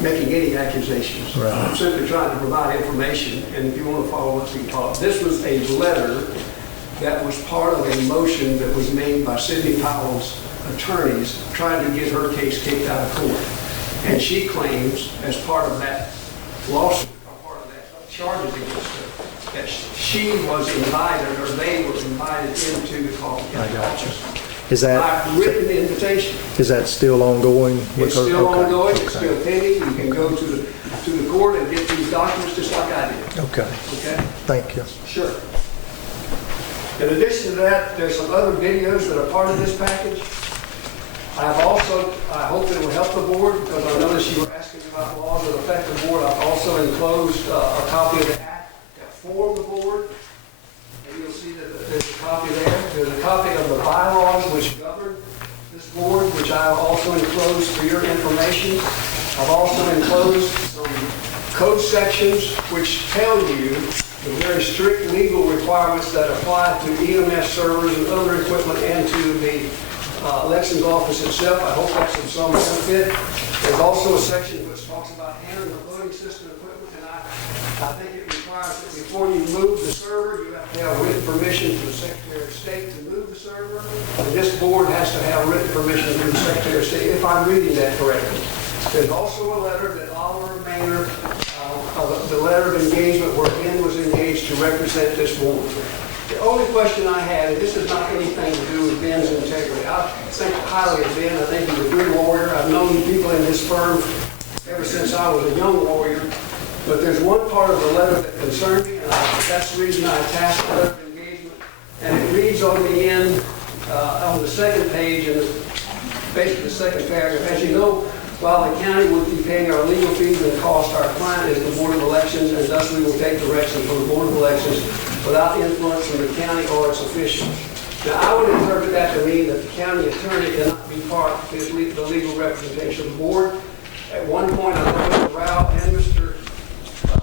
making any accusations. Right. I'm simply trying to provide information, and if you want to follow what we talk. This was a letter that was part of a motion that was made by Sidney Powell's attorneys trying to get her case kicked out of court. And she claims, as part of that lawsuit, or part of that charges against her, that she was invited, or they were invited into the Coffee I County got you. office. Is that, I've written the invitation. is that still ongoing with It's her? still Okay, ongoing, it's okay. still pending. You can go to the court and get these documents just like I did, Okay, okay? thank you. Sure. In addition to that, there's some other videos that are part of this package. I hope it will help the board, because I noticed you were asking about laws that affect the board. I've also enclosed a copy of the act that formed the board. And you'll see that there's a copy there. There's a copy of the bylaws which govern this board, which I have also enclosed for your information. I've also enclosed some code sections which tell you the very strict legal requirements that apply to EMS servers and other equipment and to the elections office itself. I hope that's of some benefit. There's also a section which talks about handling the voting system equipment, and I think it requires that before you move the server, you have to have written permission from the Secretary of State to move the server. And this board has to have written permission from the Secretary of State, if I'm reading that correctly. There's also a letter that Oliver Maynard, the letter of engagement where Ben was engaged to represent this board. The only question I had, and this has not anything to do with Ben's integrity. I think highly of Ben. I think he's a good lawyer. I've known people in this firm ever since I was a young lawyer. But there's one part of the letter that concerned me, and that's the reason I attached the letter of engagement. And it reads on the end, on the second page, and basically the second paragraph. As you know, while the county would be paying our legal fees and costs, our client is the Board of Elections, and thus we will take direction from the Board of Elections without influence from the county or its officials. Now, I would interpret that to mean that the county attorney cannot be part of the legal representation of the board. At one point, I know Mr. Rao and Mr.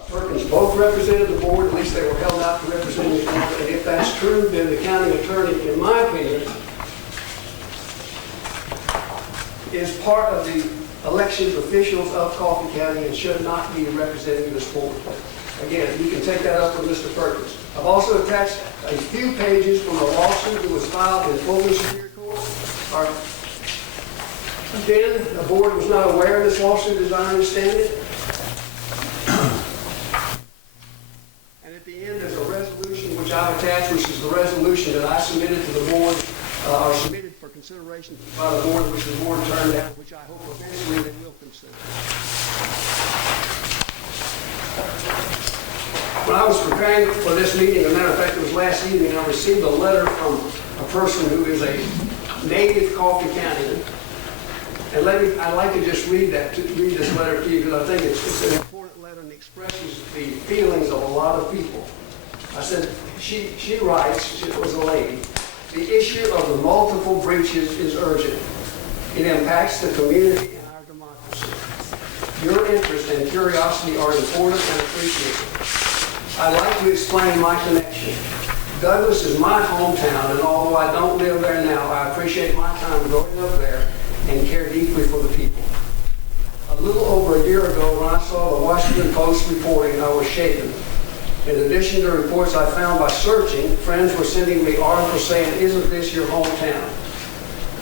Perkins both represented the board, at least they were held out to represent the county. And if that's true, then the county attorney, in my opinion, is part of the elections officials of Coffee County and should not be representing this board. Again, you can take that up with Mr. Perkins. I've also attached a few pages from a lawsuit that was filed in Fulton Superior Court. Again, the board was not aware of this lawsuit as I understand it. And at the end, there's a resolution which I've attached, which is the resolution that I submitted to the board, or submitted for consideration by the board, which the board turned down, which I hope eventually they will consider. When I was preparing for this meeting, as a matter of fact, it was last evening, I received a letter from a person who is a native Coffee County. And I'd like to just read this letter to you because I think it's an important letter and expresses the feelings of a lot of people. I said, she writes, it was a lady, the issue of the multiple breaches is urgent. It impacts the community and our democracy. Your interest and curiosity are important and appreciated. I'd like to explain my connection. Douglas is my hometown, and although I don't live there now, I appreciate my time growing up there and care deeply for the people. A little over a year ago, when I saw the Washington Post reporting, I was shaken. In addition to reports I found by searching, friends were sending me articles saying, "Isn't this your hometown?"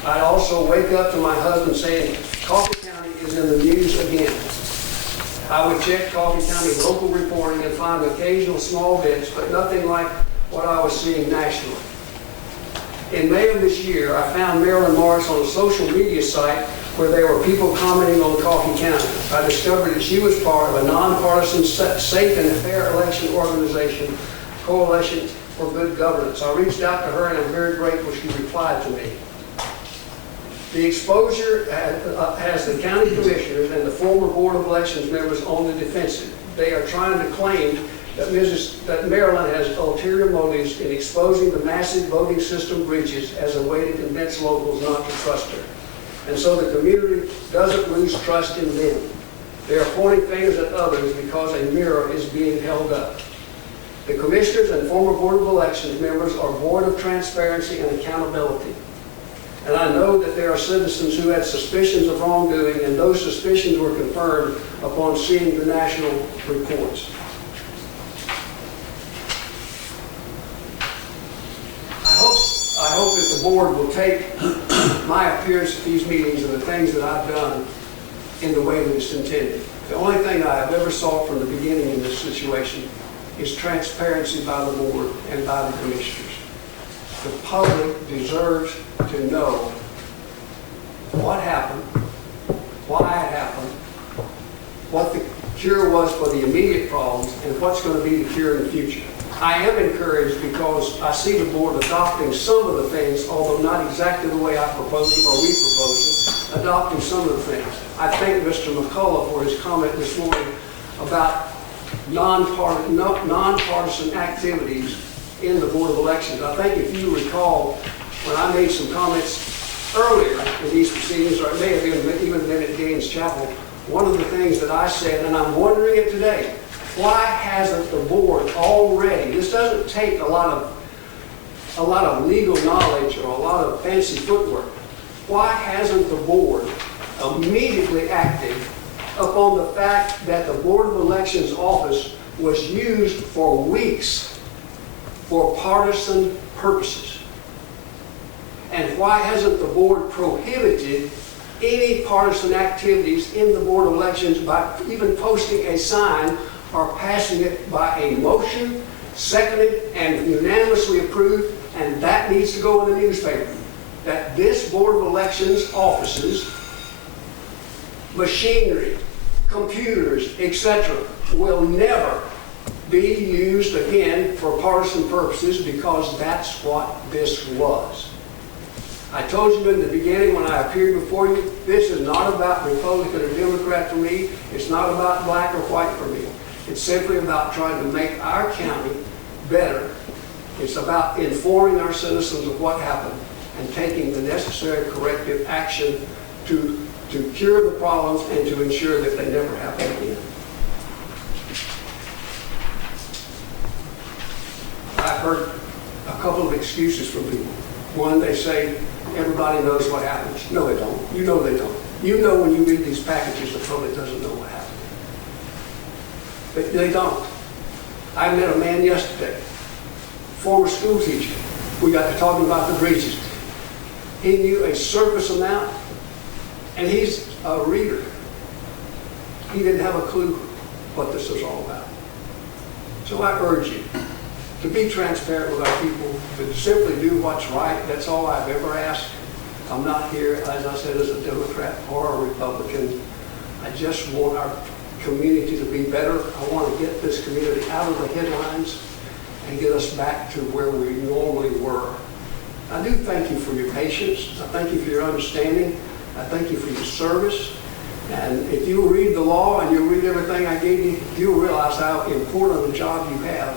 I'd also wake up to my husband saying, "Coffee County is in the news again." I would check Coffee County local reporting and find occasional small bits, but nothing like what I was seeing nationally. In May of this year, I found Marilyn Morris on a social media site where there were people commenting on Coffee County. I discovered that she was part of a nonpartisan, safe and fair election organization, Coalition for Good Governance. I reached out to her and I'm very grateful she replied to me. The exposure has the county commissioners and the former Board of Elections members on the defensive. They are trying to claim that Maryland has ulterior motives in exposing the massive voting system breaches as a way to convince locals not to trust her. And so the community doesn't lose trust in them. They are pointing fingers at others because a mirror is being held up. The commissioners and former Board of Elections members are void of transparency and accountability. And I know that there are citizens who had suspicions of wrongdoing, and those suspicions were confirmed upon seeing the national reports. I hope that the board will take my appearance at these meetings and the things that I've done in the way that it's intended. The only thing I have ever sought from the beginning in this situation is transparency by the board and by the commissioners. The public deserves to know what happened, why it happened, what the cure was for the immediate problems, and what's going to be the cure in the future. I am encouraged because I see the board adopting some of the things, although not exactly the way I proposed them or we proposed them, adopting some of the things. I thank Mr. McCullough for his comment this morning about nonpartisan activities in the Board of Elections. I think if you recall, when I made some comments earlier in these proceedings, or it may have even been at Gaines Chapel, one of the things that I said, and I'm wondering it today, why hasn't the board already, this doesn't take a lot of legal knowledge or a lot of fancy footwork, why hasn't the board immediately acted upon the fact that the Board of Elections office was used for weeks for partisan purposes? And why hasn't the board prohibited any partisan activities in the Board of Elections by even posting a sign or passing it by a motion, seconded and unanimously approved, and that needs to go in the newspaper, that this Board of Elections offices, machinery, computers, etc., will never be used again for partisan purposes, because that's what this was. I told you in the beginning when I appeared before you, this is not about Republican or Democrat for me. It's not about black or white for me. It's simply about trying to make our county better. It's about informing our citizens of what happened and taking the necessary corrective action to cure the problems and to ensure that they never happen again. I've heard a couple of excuses from people. One, they say, everybody knows what happens. No, they don't. You know they don't. You know when you read these packages, the public doesn't know what happened. But they don't. I met a man yesterday, former school teacher. We got to talking about the breaches. He knew a surface amount, and he's a reader. He didn't have a clue what this was all about. So I urge you to be transparent with our people, to simply do what's right. That's all I've ever asked. I'm not here, as I said, as a Democrat or a Republican. I just want our community to be better. I want to get this community out of the headlines and get us back to where we normally were. I do thank you for your patience. I thank you for your understanding. I thank you for your service. And if you read the law and you read everything I gave you, you'll realize how important a job you have.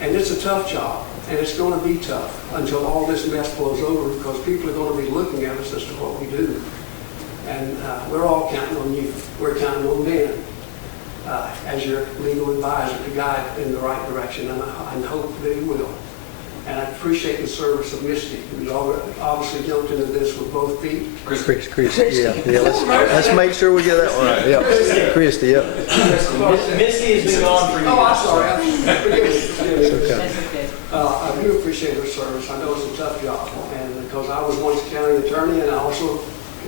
And it's a tough job, and it's going to be tough until all this mess blows over, because people are going to be looking at us as to what we do. And we're all counting on you. We're counting on Ben as your legal advisor to guide in the right direction, and I hope that he will. And I appreciate the service of Misty, who's obviously jumped into this with both feet. Christie, yeah. Let's make sure we get that one right. Yeah, Christie, yep. Misty has been gone for years. Oh, I'm sorry. Forgive me. It's okay. I do appreciate her service. I know it's a tough job, and because I was once a county attorney and also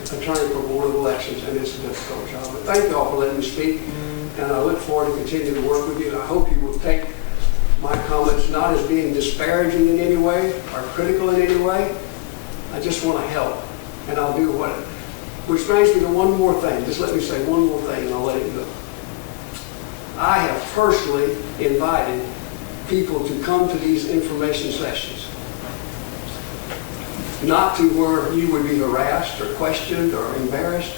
attorney for Board of Elections, and it's a difficult job. But thank you all for letting me speak, and I look forward to continue to work with you. And I hope you will take my comments not as being disparaging in any way or critical in any way. I just want to help, and I'll do what. Which brings me to one more thing. Just let me say one more thing, and I'll let it go. I have personally invited people to come to these information sessions. Not to where you would be harassed or questioned or embarrassed,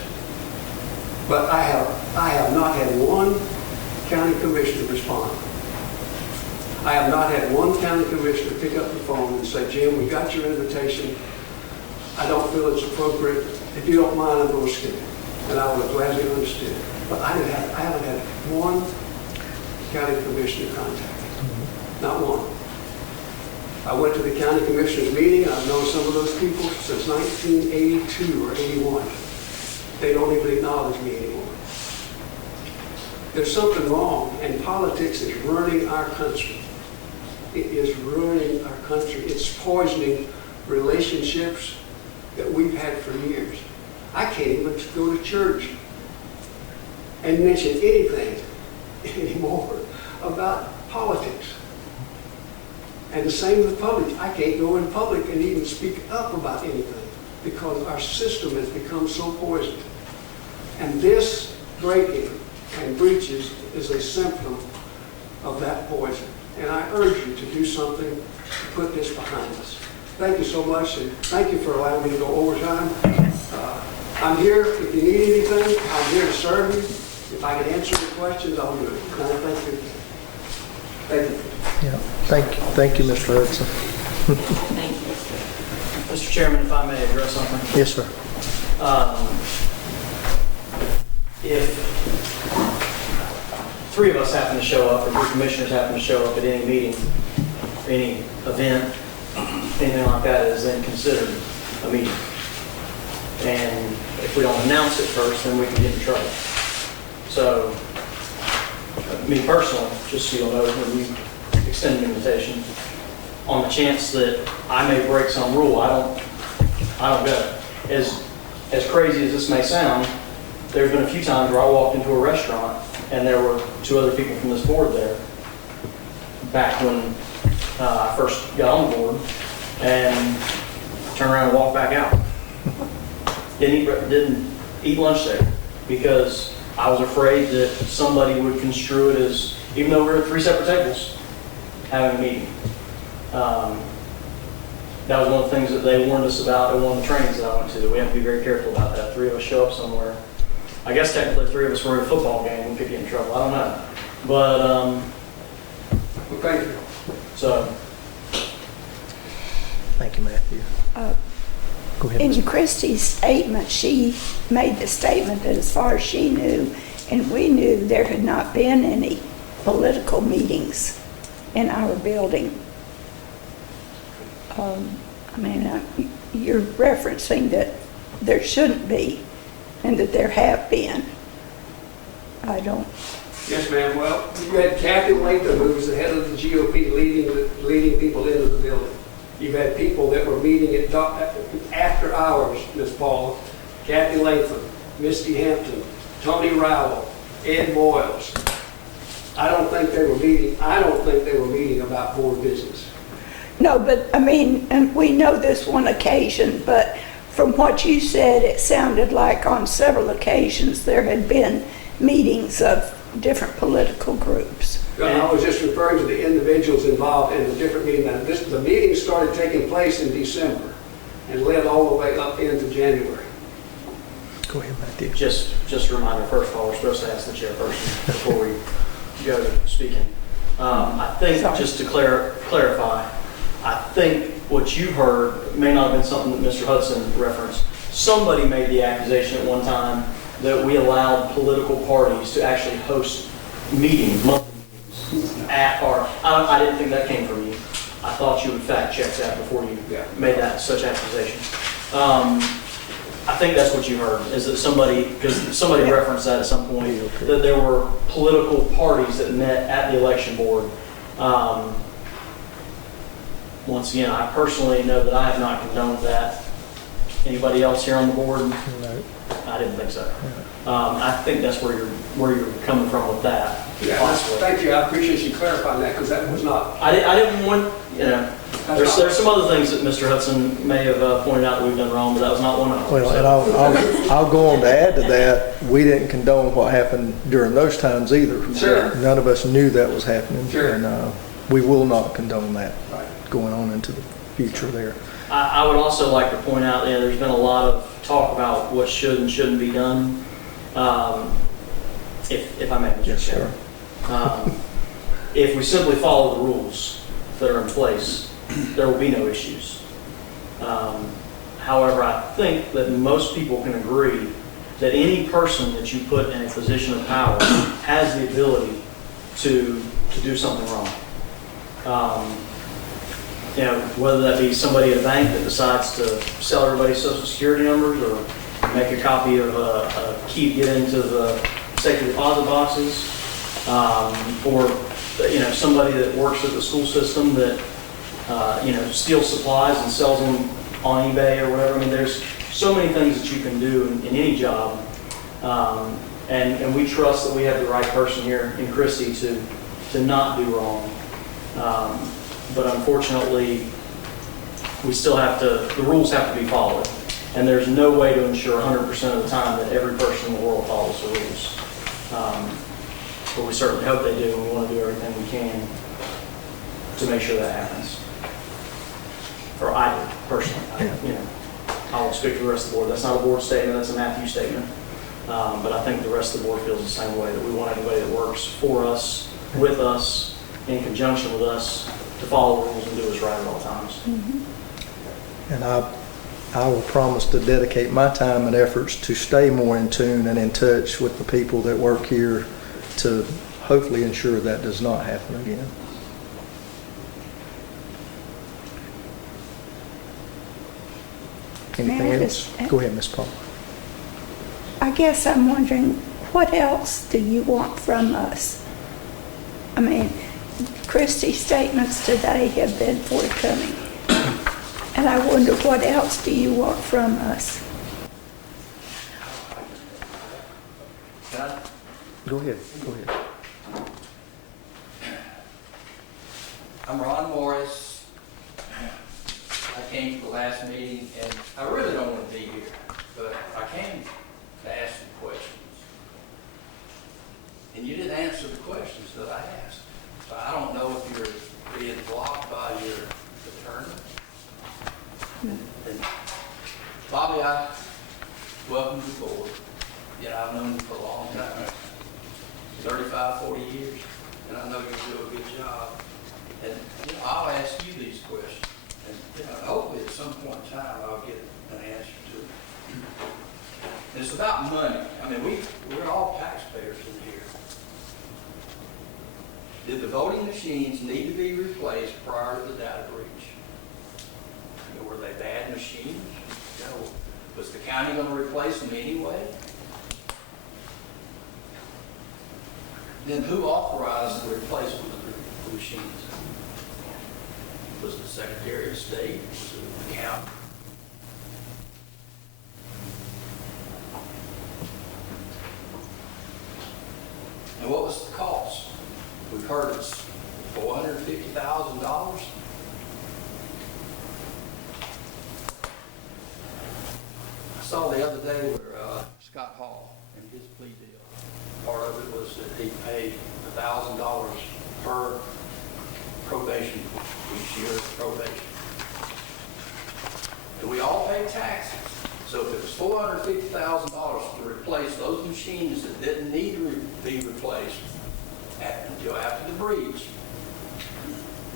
but I have not had one county commissioner respond. I have not had one county commissioner pick up the phone and say, Jim, we got your invitation. I don't feel it's appropriate. If you don't mind, I'm going to skip it. And I would have gladly understood. But I haven't had one county commissioner contact me. Not one. I went to the county commissioners meeting. I've known some of those people since 1982 or 81. They don't even acknowledge me anymore. There's something wrong, and politics is ruining our country. It is ruining our country. It's poisoning relationships that we've had for years. I can't even go to church and mention anything anymore about politics. And the same with the public. I can't go in public and even speak up about anything because our system has become so poisoned. And this breaking and breaches is a symptom of that poison. And I urge you to do something to put this behind us. Thank you so much, and thank you for allowing me to go overtime. I'm here if you need anything. I'm here to serve you. If I can answer your questions, I'll do it. And I thank you. Thank you. Yeah, thank you, Mr. Hudson. Thank you. Mr. Chairman, if I may address something. Yes, sir. If three of us happen to show up, or three commissioners happen to show up at any meeting, any event, anything like that is then considered a meeting. And if we don't announce it first, then we can get in trouble. So, me personally, just so you'll know, when you extend an invitation, on the chance that I may break some rule, I don't go. As crazy as this may sound, there's been a few times where I walked into a restaurant and there were two other people from this board there back when I first got on the board, and turned around and walked back out. Didn't eat lunch there because I was afraid that somebody would construe it as, even though we're at three separate tables, having a meeting. That was one of the things that they warned us about at one of the trainings that I went to. We have to be very careful about that. Three of us show up somewhere. I guess technically three of us were at a football game. We could get in trouble. I don't know. But, Well, thank you. so. Thank you, Matthew. Go ahead. In Christie's statement, she made the statement that as far as she knew, and we knew, there had not been any political meetings in our building. You're referencing that there shouldn't be, and that there have been. I don't. Yes, ma'am. Well, you had Kathy Latham, who was the head of the GOP, leading people into the building. You've had people that were meeting at after hours, Ms. Paula. Kathy Latham, Misty Hampton, Tony Rowell, Ed Boyles. I don't think they were meeting about board business. No, but and we know this one occasion, but from what you said, it sounded like on several occasions there had been meetings of different political groups. I was just referring to the individuals involved in the different meetings. The meeting started taking place in December and led all the way up into January. Go ahead, Matthew. Just a reminder, first of all, we're supposed to ask the chairperson before we go to speaking. I think, Sorry. just to clarify, I think what you heard may not have been something that Mr. Hudson referenced. Somebody made the accusation at one time that we allowed political parties to actually host meetings, monthly meetings, at our, I didn't think that came from you. I thought you would fact check that before you made that such accusation. I think that's what you heard, is that somebody, because somebody referenced that at some point, that there were political parties that met at the election board. Once again, I personally know that I have not condoned that. Anybody else here on the board? No. I didn't think so. I think that's where you're coming from with that. Yeah, possibly. thank you. I appreciate you clarifying that because that was not. I didn't want, there's some other things that Mr. Hudson may have pointed out that we've done wrong, but that was not one of them. Well, and I'll go on to add to that, we didn't condone what happened during those times either. Sure. None of us knew that was happening. Sure. And we will not condone that Right. going on into the future there. I would also like to point out, there's been a lot of talk about what should and shouldn't be done. If I may, Mr. Yes, sir. Chair. If we simply follow the rules that are in place, there will be no issues. However, I think that most people can agree that any person that you put in a position of power has the ability to do something wrong. Whether that be somebody at a bank that decides to sell everybody's social security numbers or make a copy of a key to get into the safety deposit boxes, or somebody that works at the school system that steals supplies and sells them on eBay or whatever. I mean, there's so many things that you can do in any job, and we trust that we have the right person here in Christie to not do wrong. But unfortunately, we still have to, the rules have to be followed. And there's no way to ensure 100% of the time that every person in the world follows the rules. But we certainly hope they do, and we want to do everything we can to make sure that happens. Or I do, personally. I won't speak for the rest of the board. That's not a board statement, that's a Matthew statement. But I think the rest of the board feels the same way, that we want everybody that works for us, with us, in conjunction with us, to follow the rules and do what's right at all times. Mm-hmm. And I will promise to dedicate my time and efforts to stay more in tune and in touch with the people that work here to hopefully ensure that does not happen again. Anything May I else? just- Go ahead, Ms. Paul. I guess I'm wondering, what else do you want from us? I mean, Christie's statements today have been forthcoming. And I wonder, what else do you want from us? Go ahead. I'm Ron Morris. I came to the last meeting, and I really don't want to be here, but I came to ask some questions. And you didn't answer the questions that I asked. So I don't know if you're being blocked by your attorney. And Bobby, I welcome you aboard. I've known you for a long time, 35, 40 years, and I know you do a good job. And I'll ask you these questions, and hopefully at some point in time I'll get an answer to it. And it's about money. I mean, we're all taxpayers in here. Did the voting machines need to be replaced prior to the data breach? Were they bad machines? Was the county going to replace them anyway? Then who authorized the replacement of the machines? Was it the Secretary of State? Was it the county? And what was the cost? We've heard it's $450,000. saw the other day where Scott Hall and his plea deal, part of it was that he paid $1,000 per probation, each year of probation. And we all pay taxes. So if it was $450,000 to replace those machines that didn't need to be replaced until after the breach,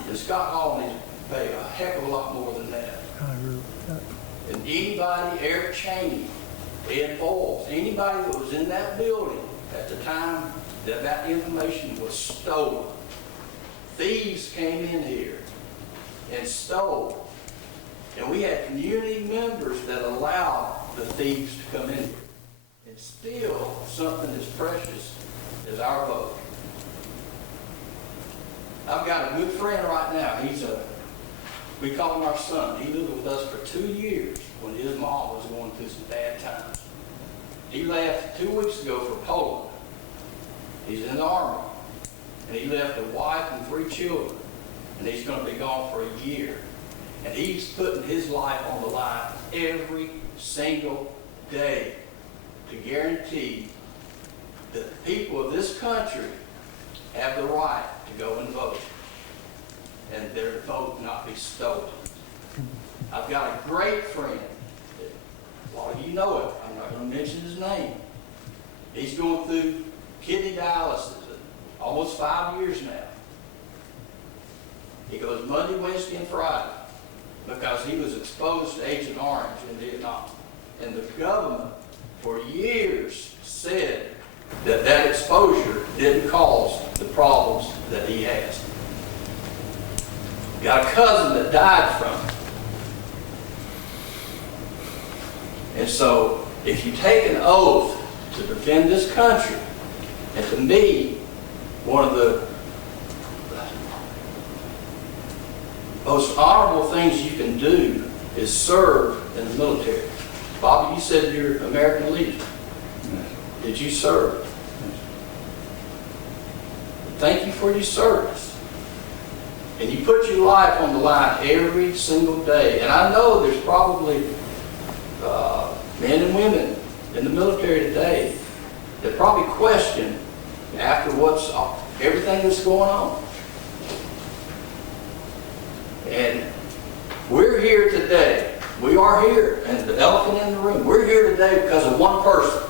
then Scott Hall needs to pay a heck of a lot more than that. I agree with that. And anybody, Eric Cheney, Ed Bowles, anybody that was in that building at the time that that information was stolen, thieves came in here and stole. And we had community members that allowed the thieves to come in here and steal something as precious as our vote. I've got a good friend right now. We call him our son. He lived with us for 2 years when his mom was going through some bad times. He left 2 weeks ago for Poland. He's in the Army. And he left a wife and 3 children. And he's going to be gone for a year. And he's putting his life on the line every single day to guarantee that the people of this country have the right to go and vote, and their vote not be stolen. I've got a great friend. A lot of you know him. I'm not going to mention his name. He's going through kidney dialysis, almost 5 years now. He goes Monday, Wednesday, and Friday because he was exposed to Agent Orange in Vietnam. And the government for years said that that exposure didn't cause the problems that he has. Got a cousin that died from it. And so, if you take an oath to defend this country, and to me, one of the most honorable things you can do is serve in the military. Bobby, you said you're American Legion. Did you serve? Thank you for your service. And you put your life on the line every single day. And I know there's probably men and women in the military today that probably question after everything that's going on. And we're here today. We are here, and the elephant in the room. We're here today because of one person.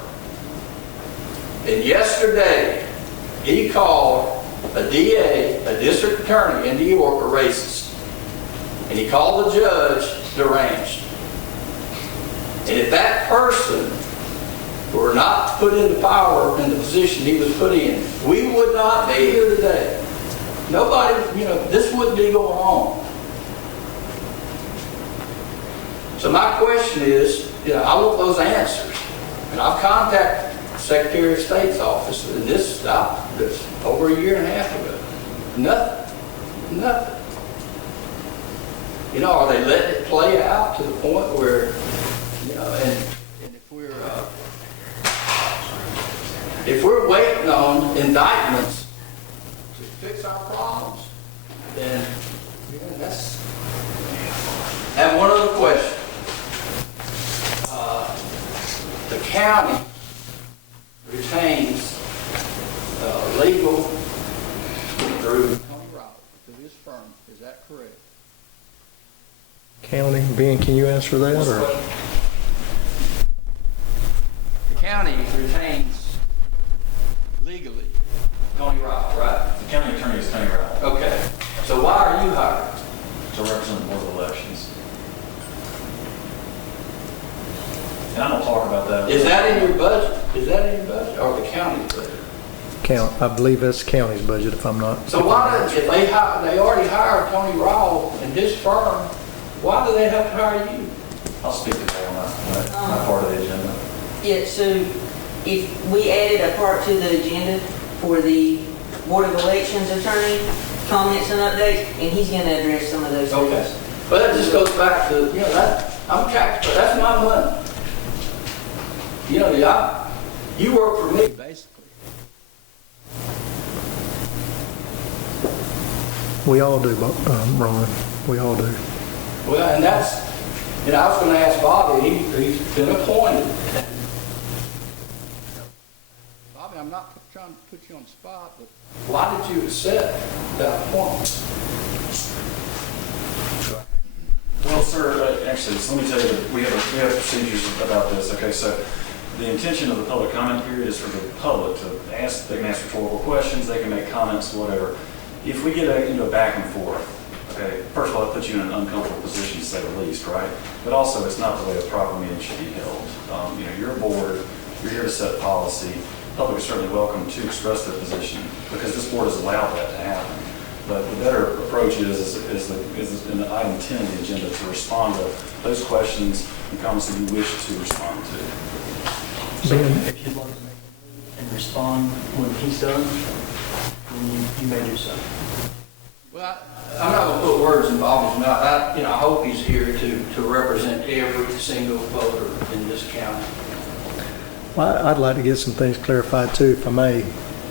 And yesterday, he called a DA, a district attorney in New York, a racist. And he called the judge deranged. And if that person were not put into power in the position he was put in, we would not be here today. Nobody, this wouldn't be going on. So my question is, I want those answers. And I've contacted the Secretary of State's office, and this stopped over a year and a half ago. Nothing. Are they letting it play out to the point where, and if we're waiting on indictments to fix our problems, then that's. I have one other question. The county retains legal through Tony Roberts, through his firm. Is that correct? County, Ben, can you answer that? Or? The county retains legally Tony Roberts, right? The county attorney is Tony Roberts Okay. So why are you hired? to represent the Board of Elections. And I'm going to talk about that. Is that in your budget? Is that in your budget or the county's budget? I believe that's the county's budget, if I'm not. So why, if they already hired Tony Rawl and his firm, why do they have to hire you? I'll speak to that on that part of the agenda. Yeah, so if we added a part to the agenda for the Board of Elections attorney, comments and updates, and he's going to address some of those things. Okay. But that just goes back to, I'm taxed, but that's my money. You work for me, basically. We all do, Ron. We all do. Well, and that's And I was gonna ask Bobby, he's been appointed. Bobby, I'm not trying to put you on the spot, but why did you accept that appointment? Well, sir, actually, so let me tell you, that we have procedures about this. Okay, so the intention of the public comment period is for the public to ask, they can ask rhetorical questions, they can make comments, whatever. If we get into a back and forth, okay, first of all, it puts you in an uncomfortable position, to say the least, right? But also, it's not the way a proper meeting should be held. You're a board, you're here to set policy. The public is certainly welcome to express their position, because this board has allowed that to happen. But the better approach is in item 10 of the agenda to respond to those questions and comments that you wish to respond to. So if you'd like to make and respond when he's done, then you may do so. Well, I'm not gonna put words in Bobby's mouth. I hope he's here to represent every single voter in this county. Well, I'd like to get some things clarified too, if I may.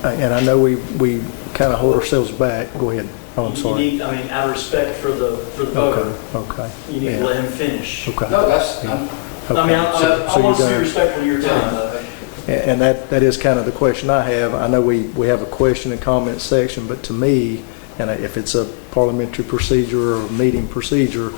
And I know we kind of hold ourselves back. Go ahead. Oh, I'm You sorry. need, out of respect for the voter, Okay. you need to let him finish. Okay. No, that's, Yeah. I mean, I So want you're to be done. respectful of your time. And that is kind of the question I have. I know we have a question and comment section, but to me, and if it's a parliamentary procedure or a meeting procedure,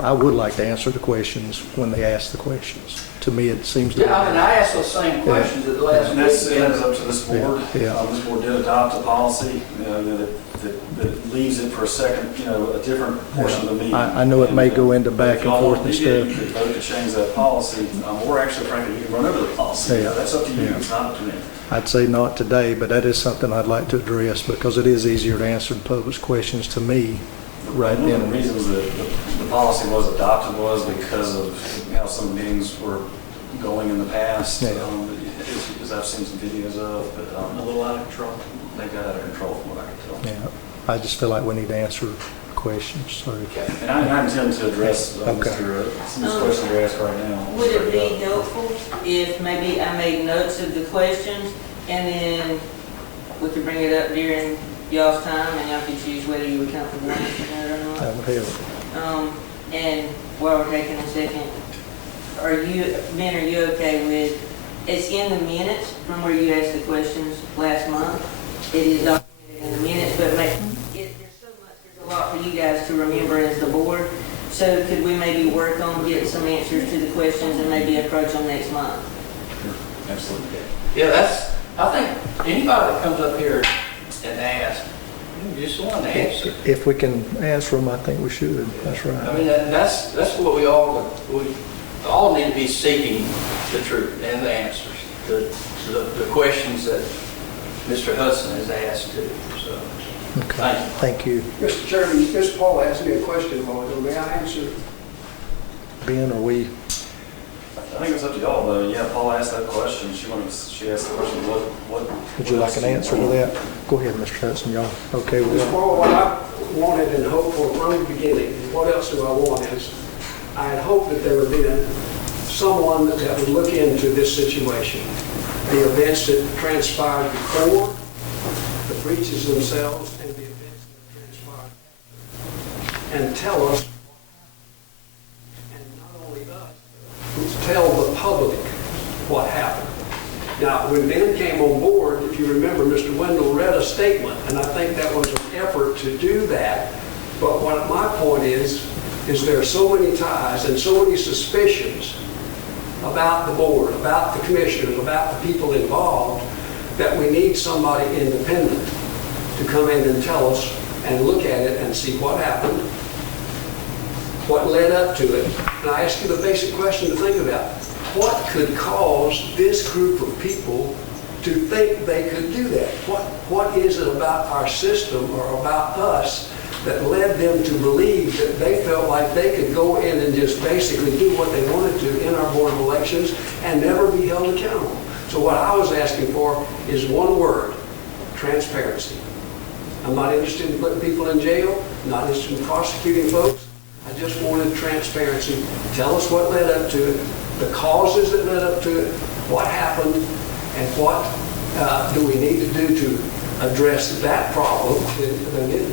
I would like to answer the questions when they ask the questions. To me, it seems to be. yeah, I mean, I asked those same questions at the last And that is meeting. up to this board. Yeah. This board did adopt a policy that leaves it for a second, a different portion of the meeting. I know it may go into back and forth and If you stuff. could vote to change that policy, or actually, frankly, you can run over the policy. Yeah. That's up to you, Yeah. it's not up to me. I'd say not today, but that is something I'd like to address because it is easier to answer the public's questions to me right One of the then. reasons that the policy was adopted was because of how some meetings were going in the past. Yeah. As I've seen some videos of, but A little out of control. they got out of control from what I can tell. Yeah, I just feel like we need to answer questions, so. And I intend to address Okay. some of these questions you're asked right now. Would it be helpful if maybe I made notes of the questions and then we could bring it up during y'all's time and y'all could choose whether you were comfortable answering it or not? That would help. And while we're taking a second, Ben, are you okay with, it's in the minutes from where you asked the questions last month. It is documented in the minutes, but there's a lot for you guys to remember as the board. So could we maybe work on getting some answers to the questions and maybe approach them next month? Absolutely. Yeah, I think anybody that comes up here and asks, you just want an answer. If we can answer them, I think we should. That's I right. mean, that's what we all need to be seeking the truth and the answers to the questions that Mr. Hudson has asked too. So, Okay. Thank you. Mr. Chairman, Ms. Paul asked me a question a moment ago. May I answer? Ben, are we, I think it's up to y'all, though. Yeah, Paul asked that question. She asked the question, what? would you like an answer to that? Go ahead, Mr. Hudson, y'all okay with Ms. that? Paul, what I wanted and hoped for from the beginning, what else do I want is, I had hoped that there would be someone that would look into this situation, the events that transpired before, the breaches themselves, and the events that transpired, and tell us, and not only us, tell the public what happened. Now, when Ben came on board, if you remember, Mr. Wendell read a statement, and I think that was an effort to do that. But what my point is there are so many ties and so many suspicions about the board, about the commissioners, about the people involved, that we need somebody independent to come in and tell us and look at it and see what happened, what led up to it. And I ask you the basic question to think about. What could cause this group of people to think they could do that? What is it about our system or about us that led them to believe that they felt like they could go in and just basically do what they wanted to in our board of elections and never be held accountable? So what I was asking for is one word: transparency. I'm not interested in putting people in jail, not interested in prosecuting folks. I just wanted transparency. Tell us what led up to it, the causes that led up to it, what happened, and what do we need to do to address that problem,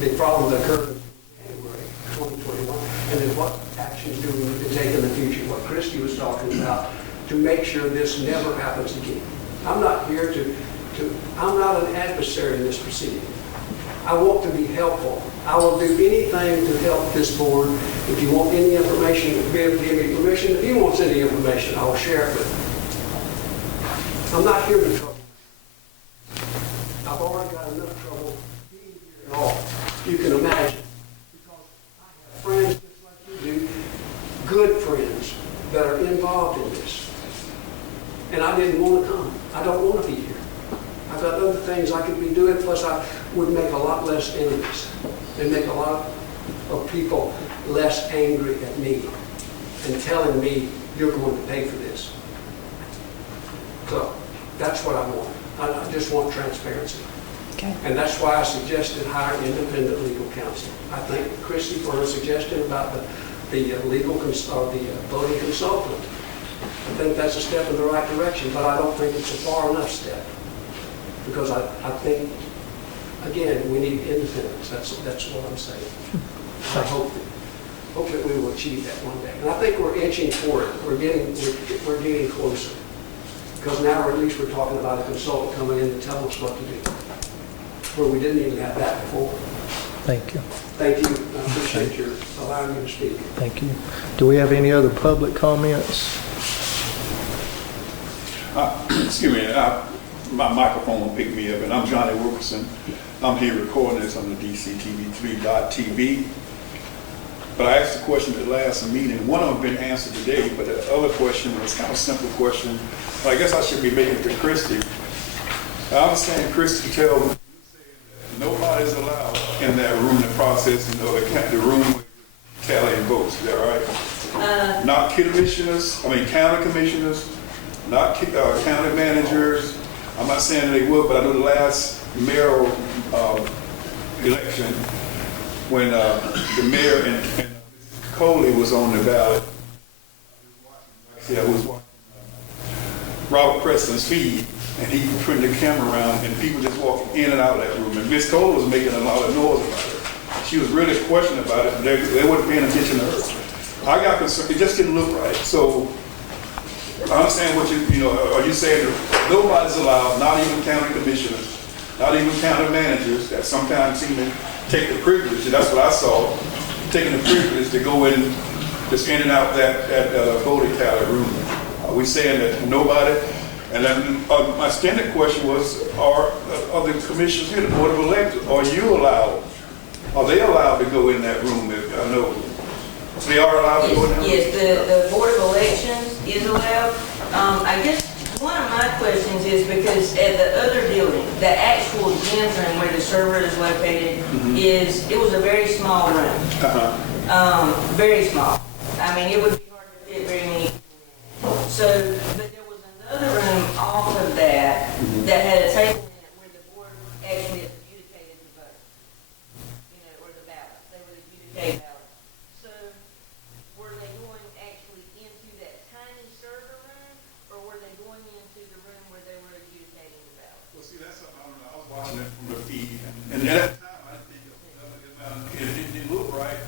the problem that occurred in January 2021, and then what actions do we need to take talking about to make sure this never happens again. I'm not here I'm not an adversary in this proceeding. I want to be helpful. I will do anything to help this board. If you want any information, give me permission. If he wants any information, I will share it with him. I'm not here to trouble. I've already got enough trouble being here at all. You can imagine. Because I have friends just like you do, good friends that are involved in this. And I didn't want to come. I don't want to be here. I've got other things I could be doing, plus I would make a lot less enemies and make a lot of people less angry at me and telling me you're going to pay for this. So that's what I want. I just want transparency. Okay. And that's why I suggested hire independent legal counsel. I thank Chrissy for her suggestion about the voting consultant. I think that's a step in the right direction, but I don't think it's a far enough step. Because I think, again, we need independence. That's what I'm saying. I hope that we will achieve that one day. And I think we're inching toward it. We're getting closer. Because now at least we're talking about a consultant coming in to tell us what to do. Where we didn't even have that before. Thank you. Thank you. I appreciate your allowing me to speak. Thank you. Do we have any other public comments? Excuse me, my microphone will pick me up, and I'm Johnny Wilkerson. I'm here recording this on the DCTV3.tv. But I asked a question at the last meeting. One of them been answered today, but the other question was kind of a simple question. I guess I should be making it to Christy. I understand Christy tell me nobody's allowed in that room to process the room with tallying votes. Is that right? Not county commissioners, not county managers. I'm not saying they would, but I know the last mayoral election when the mayor and Coley was on the ballot. I was watching Robert Preston's feed, and he turned the camera around, and people just walking in and out of that room. And Miss Coley was making a lot of noise about it. She was really questioning about it, but they weren't paying attention to her. I got concerned. It just didn't look right. So I understand what are you saying that nobody's allowed, not even county commissioners, not even county managers, that sometimes seem to take the privilege, and that's what I saw, taking the privilege to go in, just in and out that voting tally room. Are we saying that nobody? And then my standard question was, are the commissioners here, the Board of Elections, are they allowed to go in that room? I know they are allowed to go in that room? Yes, the Board of Elections is allowed. I guess one of my questions is because at the other building, the actual gym room where the server is located, it was a very small room. Very small. I mean, it would be hard to fit very many people. So, but there was another room off of that that had a table in it where the board actually adjudicated the vote. Or the ballots. They would adjudicate ballots. So, were they going actually into that tiny server room, or were they going into the room where they were adjudicating the ballots? Well, see, that's something I don't know. I was watching it from the feed, and at that time, I didn't think it didn't look right,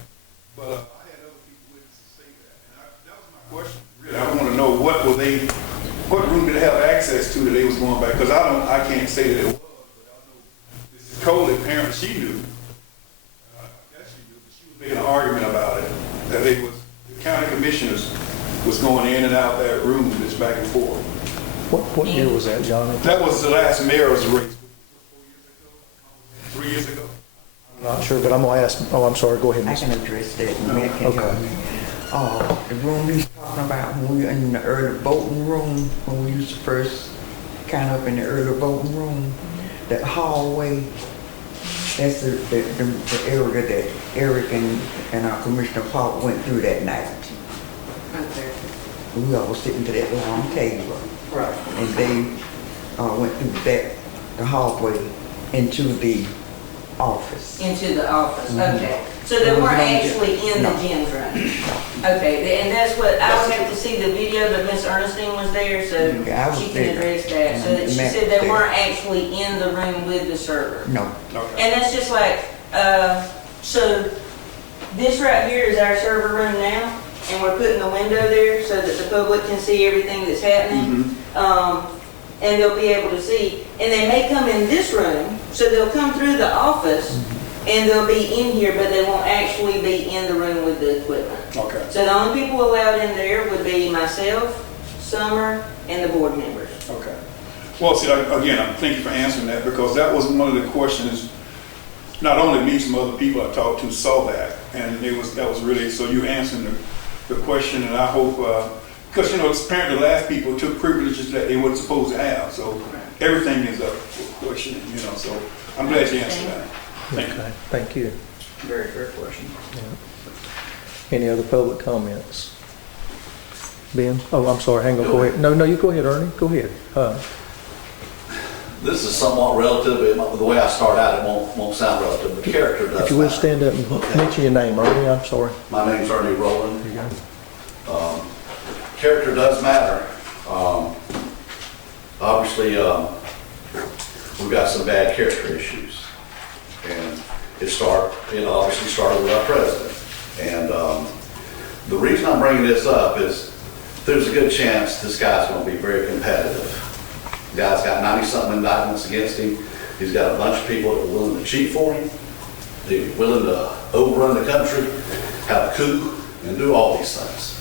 but I had other people witnesses say that, and that was my question. Really, I want to know what room did they have access to that they was going back? Because I can't say that it was, but I know this is Coley. Apparently, she knew. I guess she knew, but she was making an argument about it that the county commissioners was going in and out that room, just back and forth. What year was that, Johnny? That was the last mayor's race. 4 years ago? I'm not sure, but I'm going to ask. Oh, I'm sorry. Go ahead, I Ms. can address that, and Matt can help me. The room he's talking about, when we were in the early voting room, when we used to first count up in the early voting room, that hallway, that's the area that Eric and our Commissioner Paul went through that night. We all were sitting to that long table. Right. And they went through the hallway into the office. Into the office, okay. So they weren't actually in the gym room? Okay, and that's what, I would have to see the video, but Miss Ernestine was there, so she can address that. So that she said they weren't actually in the room with the server? No. And that's just like, so this right here is our server room now? and we're putting the window there so that the public can see everything that's happening. And they'll be able to see, and they may come in this room, so they'll come through the office, and they'll be in here, but they won't actually be in the room with the equipment. Okay. So the only people allowed in there would be myself, Summer, and the board members. Okay. Well, see, again, thank you for answering that, because that was one of the questions. Not only me, some other people I talked to saw that, and that was really, so you answering the question, and I hope, because, it's apparently the last people took privileges that they weren't supposed to have, so everything is up for questioning, so I'm glad you answered that. Thank you. Okay, thank you. Very fair question. Any other public comments? Ben? Oh, I'm sorry, hang on, go ahead. No, you go ahead, Ernie, go ahead. This is somewhat relative. The way I start out, it won't sound relative, but character does. If you will matter. stand up and mention your name, Ernie, I'm sorry. My name's Ernie Rowland. There you go. Character does matter. Obviously, we've got some bad character issues, and it obviously started with our president. And the reason I'm bringing this up is there's a good chance this guy's going to be very competitive. The guy's got 90-something indictments against him. He's got a bunch of people that are willing to cheat for him. They're willing to overrun the country, have a coup, and do all these things.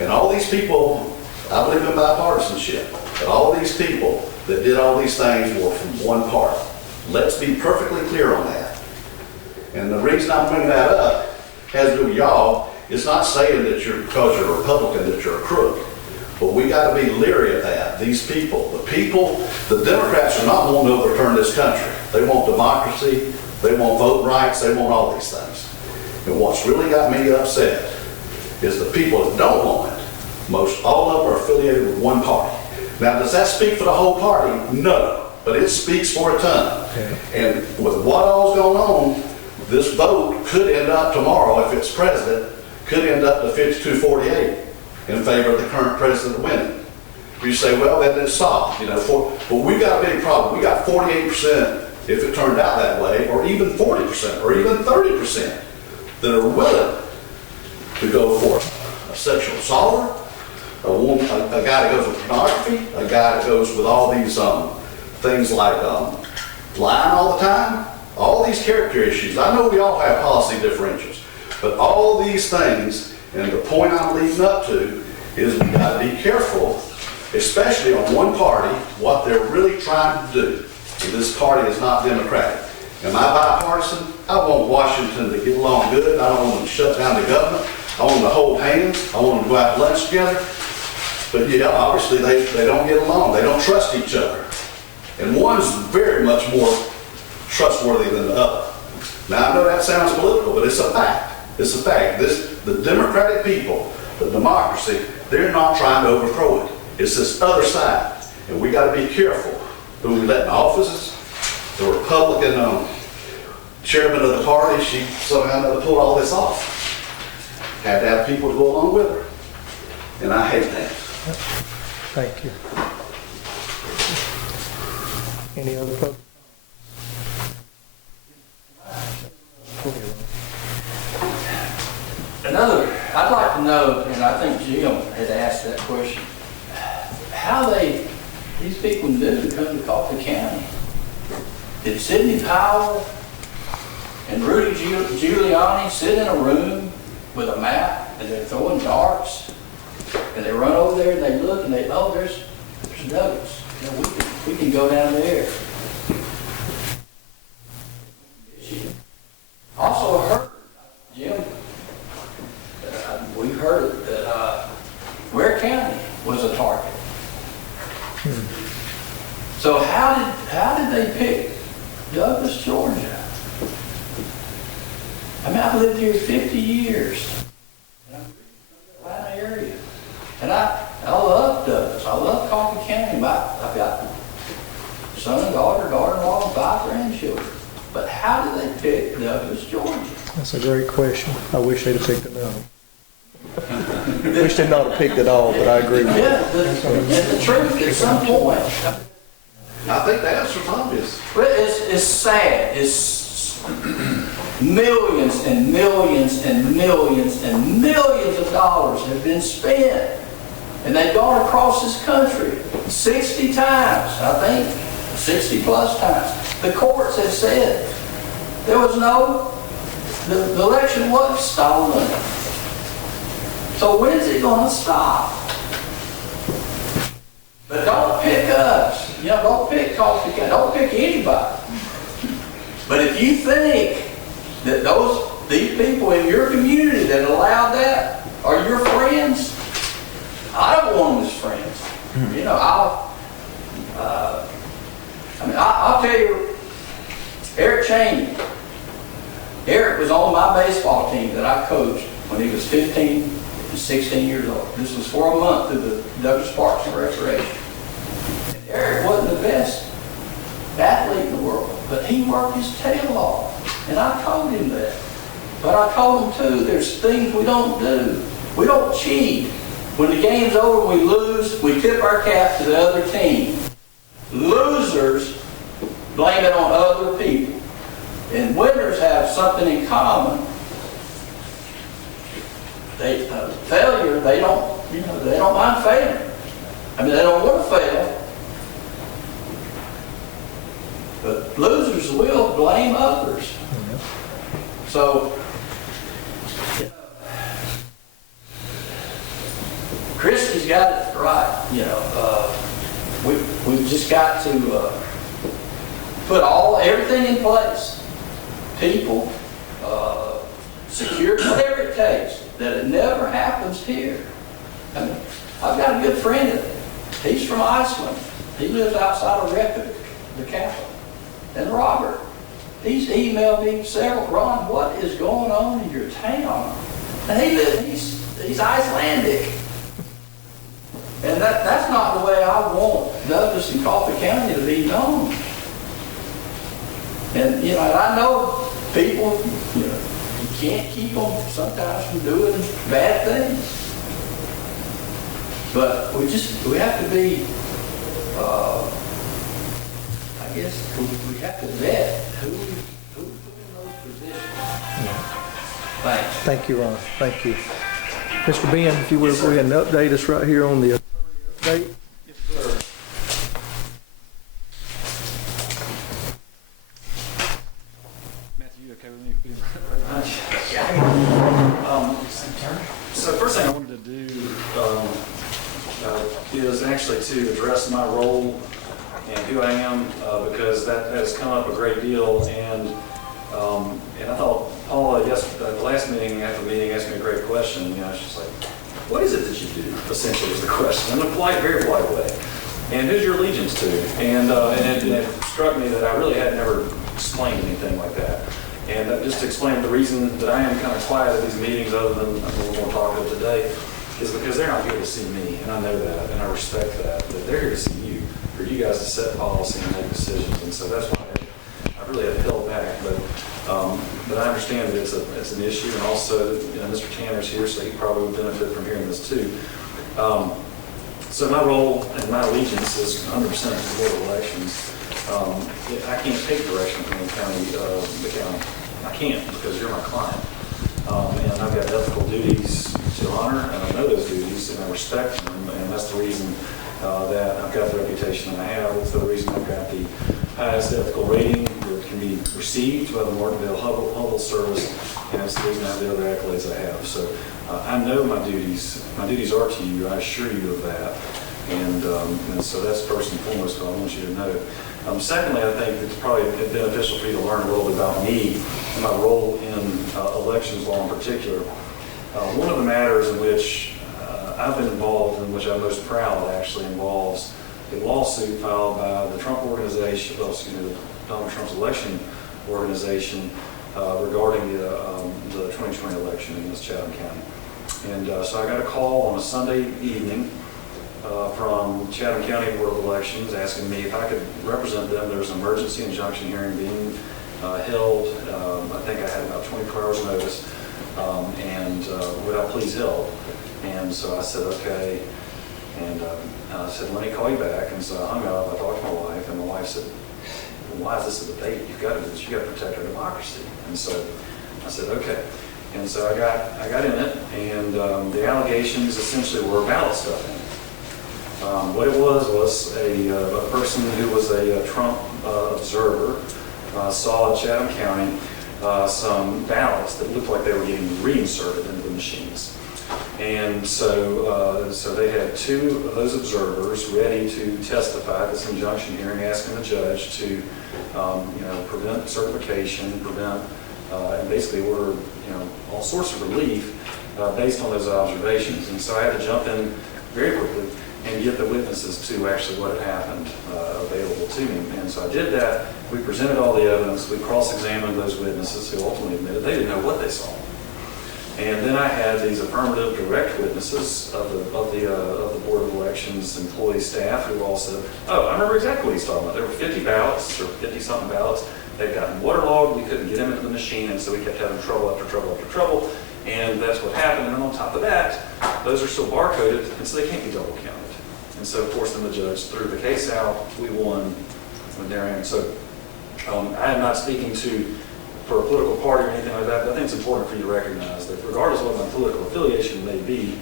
And all these people, I believe in bipartisanship, but all these people that did all these things were from one party. Let's be perfectly clear on that. And the reason I'm bringing that up has to do with y'all. It's not saying that because you're a Republican that you're a crook. But we got to be leery of that. These people, the Democrats are not wanting to overturn this country. They want democracy, they want voting rights, they want all these things. And what's really got me upset is the people that don't want it. Most all of them are affiliated with one party. Now, does that speak for the whole party? No, but it speaks for a ton. Okay. And with what all's going on, this vote could end up tomorrow, if it's president, could end up to 52-48. In favor of the current president winning. You say, well, that is soft, but we got a big problem. We got 48%, if it turned out that way, or even 40%, or even 30% that are willing to go for a sexual assaulter, a guy that goes with pornography, a guy that goes with all these things like lying all the time, all these character issues. I know we all have policy differentials, but all these things. And the point I'm leading up to is we got to be careful, especially on one party, what they're really trying to do. And this party is not Democratic. Am I bipartisan? I want Washington to get along good. I don't want them to shut down the government. I want them to hold hands. I want them to go out to lunch together. But yeah, obviously they don't get along. They don't trust each other. And one's very much more trustworthy than the other. Now I know that sounds political, but it's a fact. It's a fact. The Democratic people, the democracy, they're not trying to overthrow it. It's this other side. And we got to be careful who we let in offices. The Republican chairman of the party, she somehow pulled all this off. Had to have people to go along with her. And I hate that. Thank you. Any other public? Go ahead, I'd like to know, and I think Jim had asked that question, how these people knew to come to Coffee County. Did Sidney Powell and Rudy Giuliani sit in a room with a map and they're throwing darts and they run over there and they look and there's Douglas. We can go down there. Also heard, Jim, we heard that Ware County was a target. So how did they pick Douglas, Georgia? I mean, I've lived here 50 years. And I'm from the Atlanta area. And I love Douglas. I love Coffee County. I've got son, daughter-in-law, and 5 grandchildren. But how did they pick Douglas, Georgia? That's a great question. I wish they'd have picked it up. Wish they'd not have picked it all, but I agree with you. Yeah, the truth at some point. I think the answer's obvious. But it's sad. Millions and millions and millions and millions of dollars have been spent. And they've gone across this country 60 times, I think, 60 plus times. The courts have said there was the election wasn't stolen. So when's it going to stop? But don't pick us. Don't pick Coffee County. Don't pick anybody. But if you think that these people in your community that allowed that are your friends, I don't want them as friends. I'll tell you, Eric Cheney. Eric was on my baseball team that I coached when he was 15 and 16 years old. This was for a month through the Douglas Parks and Recreation. And Eric wasn't the best athlete in the world, but he worked his tail off. And I told him that. But I told him too, there's things we don't do. We don't cheat. When the game's over and we lose, we tip our cap to the other team. Losers blame it on other people. And winners have something in common. Failure, they don't mind failing. I mean, they don't want to fail. But losers will blame others. So, Christy's got it right. We've just got to put everything in place. People, security, whatever it takes, that it never happens here. I mean, I've got a good friend. He's from Iceland. He lives outside of Reykjavik, the capital. And Robert, he's emailed me several. Ron, what is going on in your town? And he's Icelandic. And that's not the way I want Douglas and Coffee County to be known. And I know people, you can't keep them sometimes from doing bad things. But we have to be, I guess we have to vet who put in those positions. Thanks. Thank you, Ron. Thank you. Mr. Ben, if you would go ahead and update us right here on the update. Yes, sir. Matthew, you okay with me? So first thing I wanted to do is actually to address my role and who I am, because that has come up a great deal, and I thought Paula, at the last meeting, after the meeting, asked me a great question. She's like, "What is it that you do?" Essentially, was the question, in a very polite way. And who's your allegiance to? And it struck me that I really had never explained anything like that. And just to explain the reason that I am kind of quiet at these meetings, other than I'm a little more talkative today, is because they're not here to see me, and I know that, and I respect that. But they're here to see you, for you guys to set policy and make decisions. And so that's why I really have held back. But I understand that it's an issue, and also Mr. Tanner's here, so he probably would benefit from hearing this too. So my role and my allegiance is 100% to the Board of Elections. I can't take direction from the county. I can't, because you're my client. And I've got ethical duties to honor, and I know those duties, and I respect them, and that's the reason that I've got the reputation that I have. It's the reason I've got the highest ethical rating that can be received by the Martinville Hubble Service, and it's the reason I have the other accolades I have. So I know my duties. My duties are to you. I assure you of that. And so that's first and foremost what I want you to know. Secondly, I think it's probably beneficial for you to learn a little bit about me and my role in elections law in particular. One of the matters in which I've been involved, in which I'm most proud, actually involves a lawsuit filed by the Trump organization, the Donald Trump's election organization, regarding the 2020 election in West Chatham County. And so I got a call on a Sunday evening from Chatham County Board of Elections asking me if I could represent them. There was an emergency injunction hearing being held. I think I had about 24 hours notice, and would I please help? And so I said, okay. And I said, let me call you back. And so I hung up. I talked to my wife, and my wife said, well, why is this a debate? You've got to do this. You've got to protect our democracy. And so I said, okay. And so I got in it, and the allegations essentially were ballot stuffing. What it was a person who was a Trump observer saw in Chatham County some ballots that looked like they were getting reinserted into the machines. And so they had two of those observers ready to testify at this injunction hearing, asking the judge to, prevent certification, and basically order, all sorts of relief based on those observations. And so I had to jump in very quickly and get the witnesses to actually what had happened available to me. And so I did that. We presented all the evidence. We cross-examined those witnesses who ultimately admitted they didn't know what they saw. And then I had these affirmative direct witnesses of the Board of Elections employee staff who all said, oh, I remember exactly what he's talking about. There were 50 ballots, or 50-something ballots. They'd gotten waterlogged. We couldn't get them into the machine, and so we kept having trouble after trouble after trouble. And that's what happened. And then on top of that, those are still barcoded, and so they can't be double counted. And so, of course, then the judge threw the case out. We won with Darien. So I am not speaking for a political party or anything like that, but I think it's important for you to recognize that regardless of what my political affiliation may be,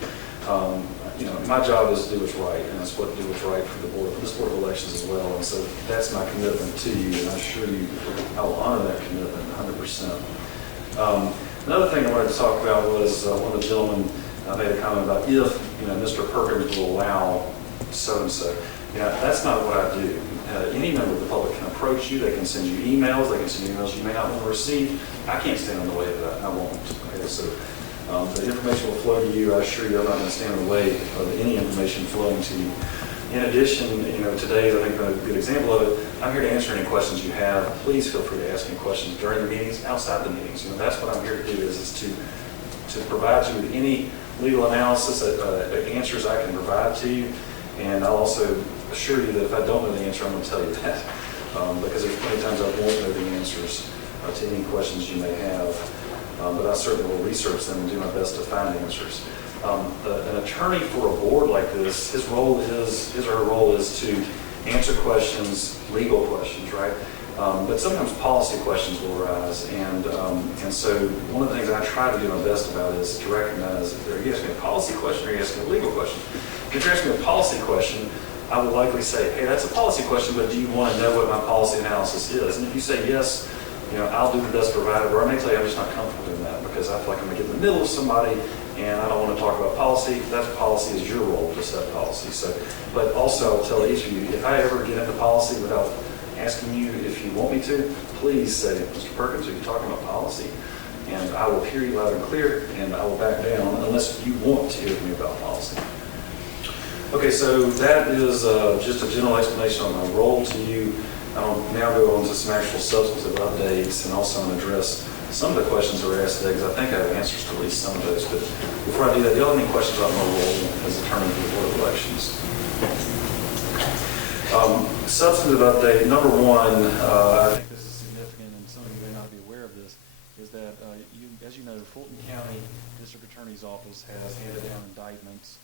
my job is to do what's right, and it's what do what's right for this Board of Elections as well. And so that's my commitment to you, and I assure you I will honor that commitment 100%. Another thing I wanted to talk about was one of the gentlemen made a comment about if Mr. Perkins will allow so-and-so. That's not what I do. Any member of the public can approach you. They can send you emails. They can send you emails you may not want to receive. I can't stand in the way of that. I won't. Okay, so the information will flow to you. I assure you I'm not going to stand in the way of any information flowing to you. In addition, today I think a good example of it, I'm here to answer any questions you have. Please feel free to ask me questions during the meetings, outside the meetings. That's what I'm here to do is to provide you with any legal analysis, answers I can provide to you. And I'll also assure you that if I don't know the answer, I'm going to tell you that. Because there's plenty of times I won't know the answers to any questions you may have. But I certainly will research them and do my best to find answers. An attorney for a board like this, his or her role is to answer questions, legal questions, right? But sometimes policy questions will arise, and so one of the things I try to do my best about is to recognize if you're asking a policy question or you're asking a legal question. If you're asking a policy question, I would likely say, hey, that's a policy question, but do you want to know what my policy analysis is? And if you say yes, I'll do the best provided, or I may tell you I'm just not comfortable doing that because I feel like I'm going to get in the middle of somebody and I don't want to talk about policy. That policy is your role to set policy. So, but also I'll tell each of you, if I ever get into policy without asking you if you want me to, please say, Mr. Perkins, are you talking about policy? And I will hear you loud and clear, and I will back down unless you want to hear from me about policy. Okay, so that is just a general explanation on my role to you. I'll now go on to some actual substantive updates, and also I'm going to address some of the questions that were asked today, because I think I have answers to at least some of those. But before I do that, do you have any questions about my role as attorney for the Board of Elections? Substantive update, number one, I think this is significant, and some of you may not be aware of this, is that, as you know, Fulton County District Attorney's Office has handed down indictments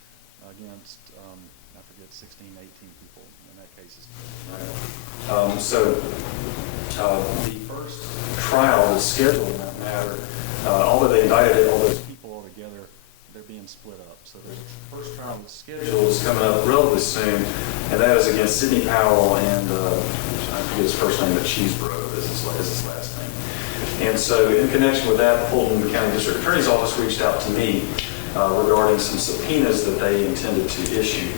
against, I forget, 16, 18 people in that case. Right? So the first trial is scheduled in that matter. Although they indicted all those people all together, they're being split up. So the first trial that's scheduled is coming up relatively soon, and that is against Sidney Powell and I forget his first name, but Cheesebro is his last name. And so in connection with that, the Fulton County District Attorney's Office reached out to me regarding some subpoenas that they intended to issue.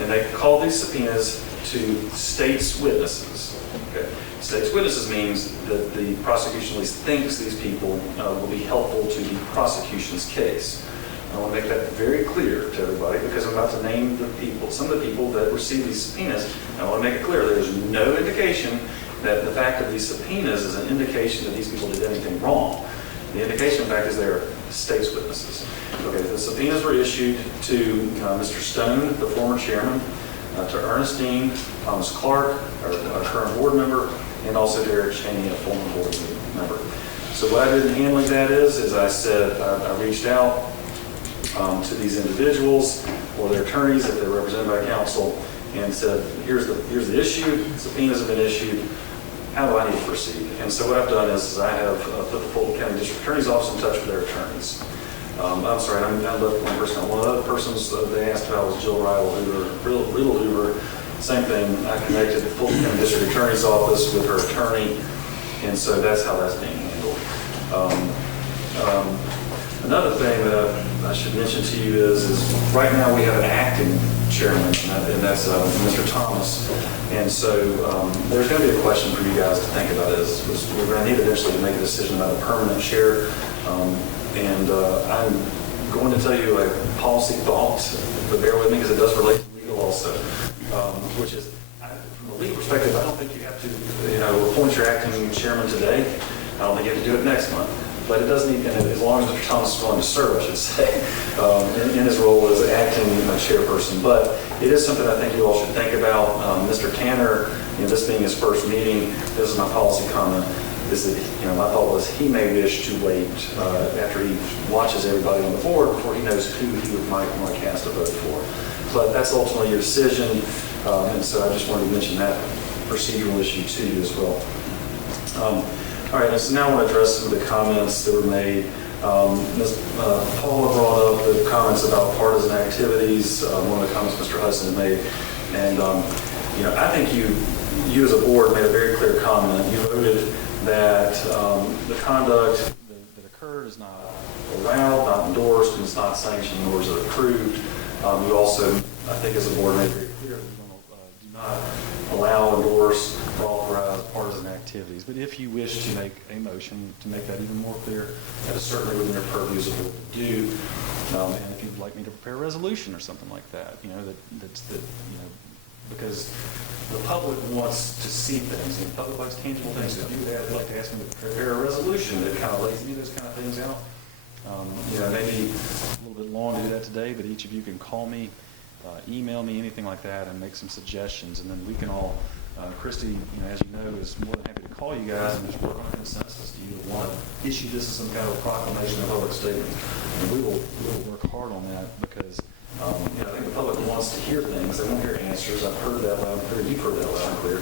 And they called these subpoenas to state's witnesses. Okay. State's witnesses means that the prosecution at least thinks these people will be helpful to the prosecution's case. I want to make that very clear to everybody because I'm about to name the people, some of the people that received these subpoenas. And I want to make it clear there's no indication that the fact of these subpoenas is an indication that these people did anything wrong. The indication, in fact, is they're state's witnesses. Okay, the subpoenas were issued to Mr. Stone, the former chairman, to Ernestine, Thomas Clark, our current board member, and also to Eric Cheney, a former board member. So what I did in handling that is I said, I reached out to these individuals or their attorneys if they're represented by counsel and said, here's the issue, subpoenas have been issued, how do I need to proceed? And so what I've done is I have put the Fulton County District Attorney's Office in touch with their attorneys. I'm sorry, I left one person. One of the other persons they asked about was Jill Riddle Hoover. Same thing, I connected the Fulton County District Attorney's Office with her attorney, and so that's how that's being handled. Another thing that I should mention to you is right now we have an acting chairman, and that's Mr. Thomas. And so there's going to be a question for you guys to think about is we're going to need eventually to make a decision about a permanent chair. And I'm going to tell you a policy thought, but bear with me because it does relate to legal also, which is from a legal perspective, I don't think you have to appoint your acting chairman today. I don't think you have to do it next month. But it doesn't even, as long as Mr. Thomas is willing to serve, I should say, in his role as acting chairperson. But it is something I think you all should think about. Mr. Tanner, this being his first meeting, this is my policy comment, is that, my thought was he may wish to wait after he watches everybody on the board before he knows who he might want to cast a vote for. But that's ultimately your decision, and so I just wanted to mention that procedural issue to you as well. All right, so now I want to address some of the comments that were made. Ms. Paula brought up the comments about partisan activities, one of the comments Mr. Hudson made. And, I think you as a board made a very clear comment. You voted that the conduct that occurred is not allowed, not endorsed, and it's not sanctioned, nor is it approved. You also, I think as a board, made it very clear that you do not allow, endorse, or authorize partisan activities. But if you wish to make a motion to make that even more clear, that is certainly within your purview as a board to do. And if you'd like me to prepare a resolution or something like that, because the public wants to see things, and the public likes tangible things. To do that, I'd like to ask them to prepare a resolution that kind of lays those kind of things out. Maybe a little bit long to do that today, but each of you can call me, email me, anything like that, and make some suggestions, and then we can all. Christy, as you know, is more than happy to call you guys and just work on a consensus. Do you want to issue this as some kind of proclamation or public statement? And we will work hard on that because I think the public wants to hear things. They want to hear answers. I've heard that loud and clear. You've heard that loud and clear.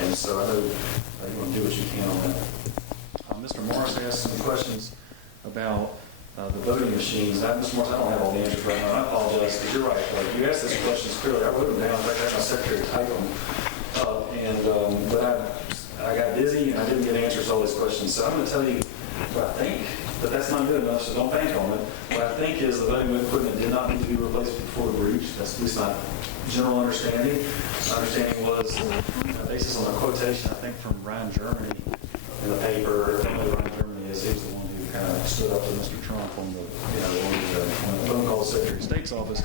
And so I know you want to do what you can on that. Mr. Morris asked some questions about the voting machines. Mr. Morris, I don't have all the answers right now. I apologize because you're right. You asked these questions clearly. I wrote them down. In fact, I had my secretary type them. But I got busy and I didn't get answers to all these questions. So I'm going to tell you what I think, but that's not good enough, so don't bank on it. What I think is the voting equipment did not need to be replaced before the breach. That's at least my general understanding. My understanding was based on a quotation, I think, from Ryan Germany in the paper. I don't know who Ryan Germany is. He was the one who kind of stood up to Mr. Trump on the phone call to the Secretary of State's office.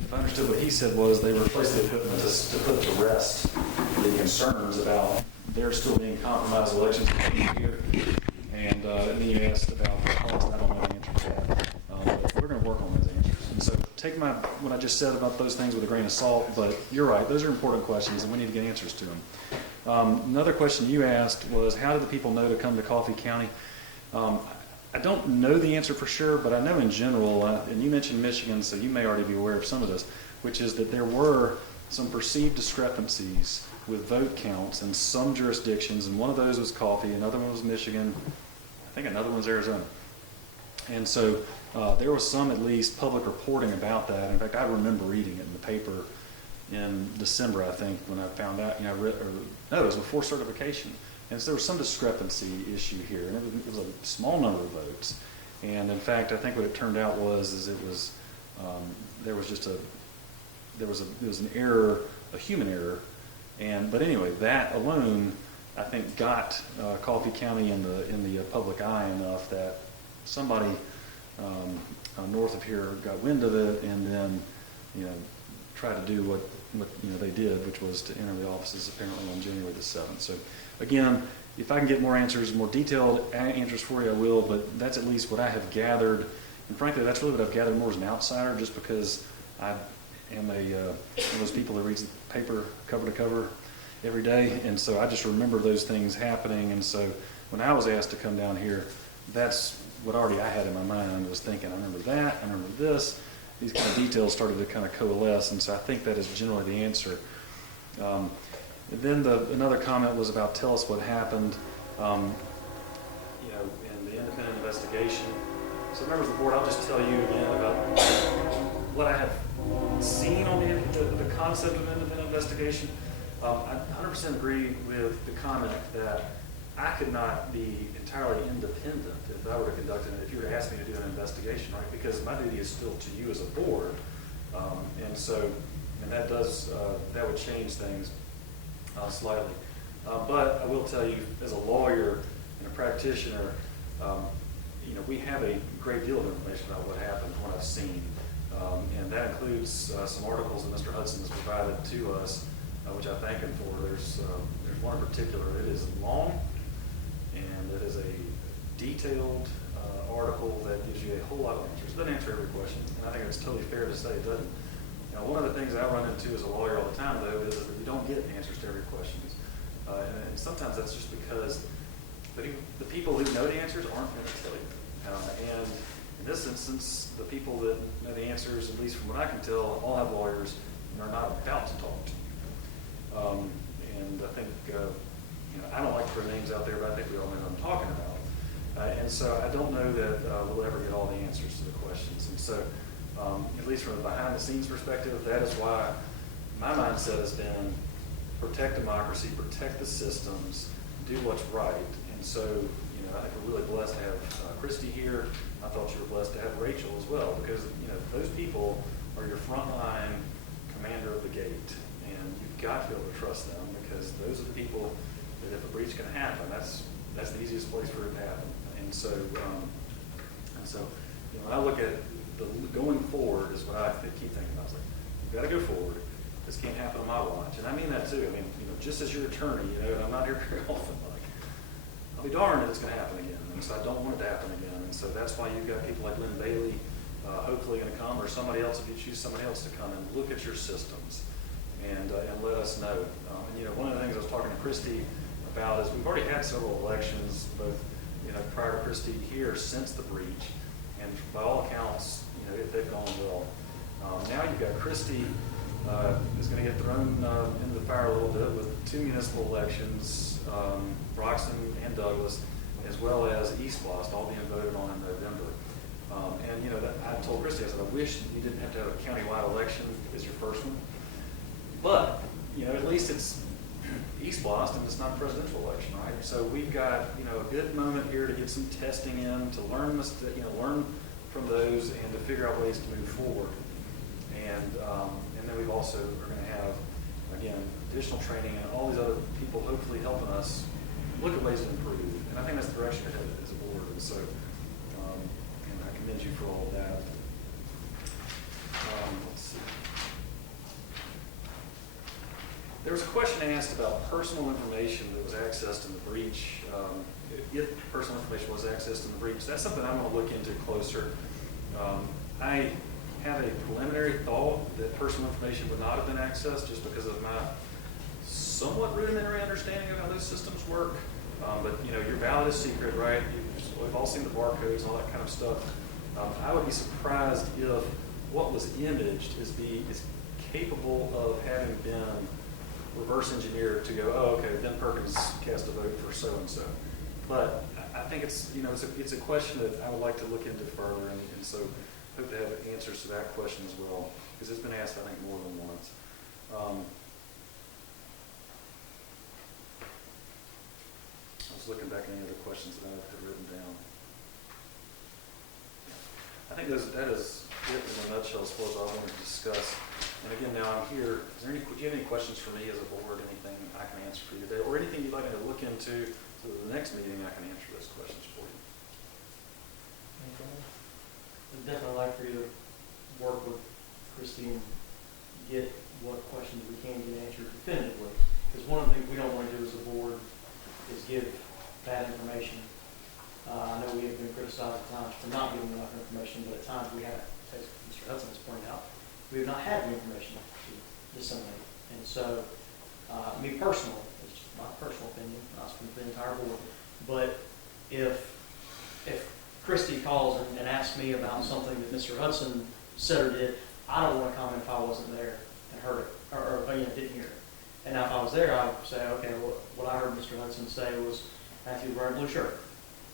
If I understood what he said was they replaced the equipment to put to rest the concerns about there still being compromised elections here. And then you asked about the cost. I don't know the answer to that. But we're going to work on those answers. And so take what I just said about those things with a grain of salt, but you're right. Those are important questions, and we need to get answers to them. Another question you asked was, how do the people know to come to Coffee County? I don't know the answer for sure, but I know in general, and you mentioned Michigan, so you may already be aware of some of this, which is that there were some perceived discrepancies with vote counts in some jurisdictions, and one of those was Coffee, another one was Michigan, I think another one was Arizona. And so there was some, at least, public reporting about that. In fact, I remember reading it in the paper in December, I think, when I found out, it was before certification. And so there was some discrepancy issue here, and it was a small number of votes. And in fact, I think what it turned out was there was an error, a human error. But anyway, that alone, I think, got Coffee County in the public eye enough that somebody north of here got wind of it, and then tried to do what they did, which was to enter the offices apparently on January the 7th. So again, if I can get more answers, more detailed answers for you, I will. But that's at least what I have gathered, and frankly, that's really what I've gathered more as an outsider, just because I am one of those people that reads the paper cover to cover every day, and so I just remember those things happening. And so when I was asked to come down here, that's what already I had in my mind. I was thinking, I remember that, I remember this. These kind of details started to kind of coalesce, and so I think that is generally the answer. Then another comment was about tell us what happened, in the independent investigation. So members of the board, I'll just tell you again about what I have seen on the concept of independent investigation. I 100% agree with the comment that I could not be entirely independent if I were to conduct it, if you were to ask me to do an investigation, right? Because my duty is still to you as a board. And that would change things slightly. But I will tell you, as a lawyer and a practitioner, we have a great deal of information about what happened, what I've seen. And that includes some articles that Mr. Hudson has provided to us, which I thank him for. There's one in particular. It is long, and it is a detailed article that gives you a whole lot of answers. It doesn't answer every question, and I think it's totally fair to say it doesn't. One of the things I run into as a lawyer all the time, though, is that you don't get answers to every question. And sometimes that's just because the people who know the answers aren't going to tell you. And in this instance, the people that know the answers, at least from what I can tell, all have lawyers and are not about to talk to you. And I think, I don't like to throw names out there, but I think we all know what I'm talking about. And so I don't know that we'll ever get all the answers to the questions. And so, at least from a behind-the-scenes perspective, that is why my mindset has been protect democracy, protect the systems, do what's right. And so, I think we're really blessed to have Christy here. I thought you were blessed to have Rachel as well, because those people are your frontline commander of the gate, and you've got to be able to trust them, because those are the people that, if a breach can happen, that's the easiest place for it to happen. And so, when I look at the going forward, is what I keep thinking about. It's like, you've got to go forward. This can't happen on my watch, and I mean that too. I mean, just as your attorney, and I'm not here very often. I'll be darned if it's going to happen again, and so I don't want it to happen again. And so that's why you've got people like Lynn Bailey, hopefully going to come, or somebody else, if you choose somebody else to come and look at your systems and let us know. One of the things I was talking to Christy about is we've already had several elections, both prior to Christy here, since the breach, and by all accounts, they've gone well. Now you've got Christy is going to get thrown into the fire a little bit with two municipal elections, Broxton and Douglas, as well as East Blast, all being voted on in November. I told Christy, I said, I wish you didn't have to have a countywide election as your first one, but at least it's East Blast and it's not a presidential election, right? So we've got a good moment here to get some testing in, to learn from those and to figure out ways to move forward. And then we've also are going to have, again, additional training and all these other people hopefully helping us look at ways to improve. And I think that's the direction we're headed as a board. And so, and I commend you for all of that. Let's see. There was a question asked about personal information that was accessed in the breach. If personal information was accessed in the breach, that's something I'm going to look into closer. I have a preliminary thought that personal information would not have been accessed just because of my somewhat rudimentary understanding of how those systems work. But your ballot is secret, right? We've all seen the barcodes and all that kind of stuff. I would be surprised if what was imaged is capable of having been reverse engineered to go, oh, okay, Ben Perkins cast a vote for so and so. But I think it's a question that I would like to look into further, and so hope to have answers to that question as well, because it's been asked, I think, more than once. I was looking back at any other questions that I had written down. I think that is it in a nutshell as far as I wanted to discuss. And again, now I'm here. Do you have any questions for me as a board? Anything I can answer for you today, or anything you'd like me to look into so that the next meeting I can answer those questions for you? I'd definitely like for you to work with Christy and get what questions we can get answered definitively. Because one of the things we don't want to do as a board is give bad information. I know we have been criticized at times for not giving enough information, but at times we have, as Mr. Hudson has pointed out, we have not had the information to disseminate. And so, me personally, it's just my personal opinion, not from the entire board, but if Christy calls and asks me about something that Mr. Hudson said or did, I don't want to comment if I wasn't there and heard it, or didn't hear it. And now if I was there, I would say, okay, well, what I heard Mr. Hudson say was Matthew was wearing a blue shirt.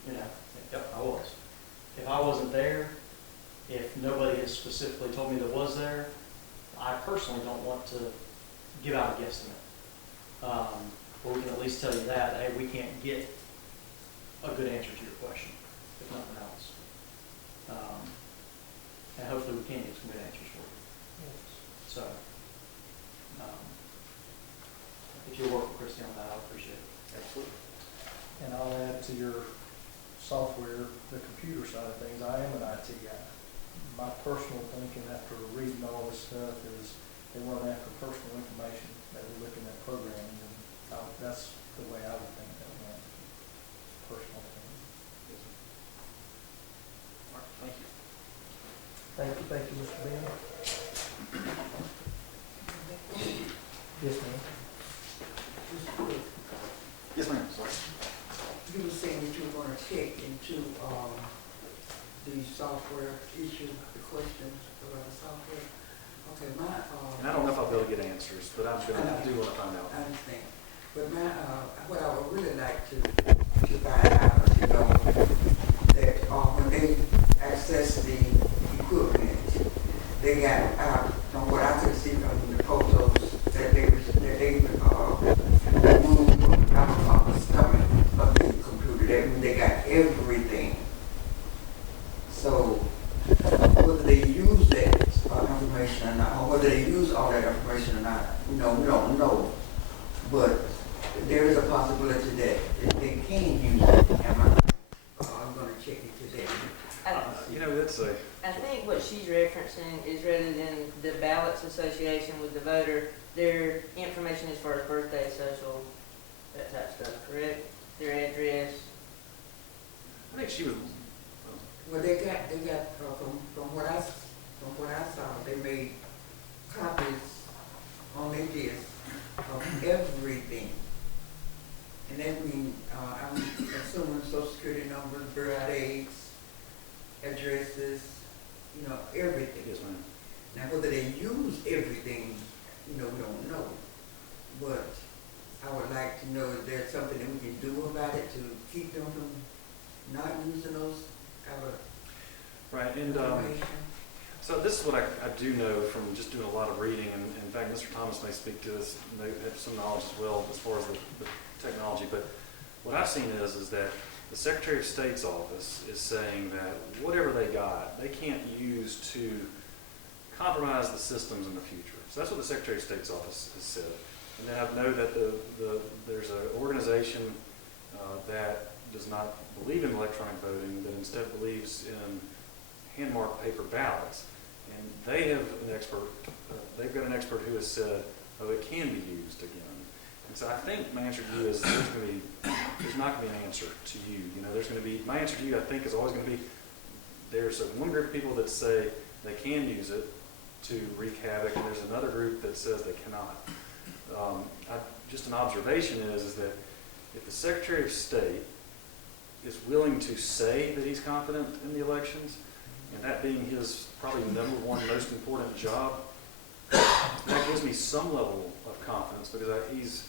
You know, yep, I was. If I wasn't there, if nobody has specifically told me that was there, I personally don't want to give out a guesstimate. But we can at least tell you that, hey, we can't get a good answer to your question, if nothing else. And hopefully we can get some good answers for you. So, if you'll work with Christie on that, I appreciate it. Absolutely. And I'll add to your software, the computer side of things. I am an IT guy. My personal thinking after reading all this stuff is they run after personal information that we're looking at programming, and that's the way I would think that went. Personal opinion. All right, thank you. Thank you, Mr. Ben. Yes, ma'am. Yes, ma'am, sorry. You were saying that you were gonna check into, the software issue, the questions about the software. Okay, And I don't know if I'll be able to get answers, but I'm going to do what I find out. I understand. But what I would really like to find out, that when they access the equipment, they got, from what I could see from the photos, that they removed out of the stomach of the computer. They got everything. So whether they use that information or not, or whether they use all that information or not, we don't know. But there is a possibility that they can use it. I'm going to check into that. I think what she's referencing is rather than the ballots association with the voter, their information as far as birthday, social, that type of stuff, correct? Their address. I think she was. Well, they got from what I saw, they made copies on their disk of everything. And that means, I'm assuming social security numbers, birth dates, addresses, everything. Yes, ma'am. Now, whether they use everything, we don't know. But I would like to know if there's something that we can do about it to keep them from not using those right, and so this is what I do know from just doing a lot of reading, and in fact, Mr. Thomas may speak to this, may have some knowledge as well as far as the technology, but what I've seen is that the Secretary of State's office is saying that whatever they got, they can't use to compromise the systems in the future. So that's what the Secretary of State's office has said. And then I know that there's an organization that does not believe in electronic voting, but instead believes in hand-marked paper ballots. And they have an expert, they've got an expert who has said, oh, it can be used again. And so I think my answer to you is there's not going to be an answer to you. There's going to be, my answer to you I think is always going to be, there's one group of people that say they can use it to wreak havoc, and there's another group that says they cannot. Just an observation is that if the Secretary of State is willing to say that he's confident in the elections, and that being his probably number one most important job, that gives me some level of confidence, because he's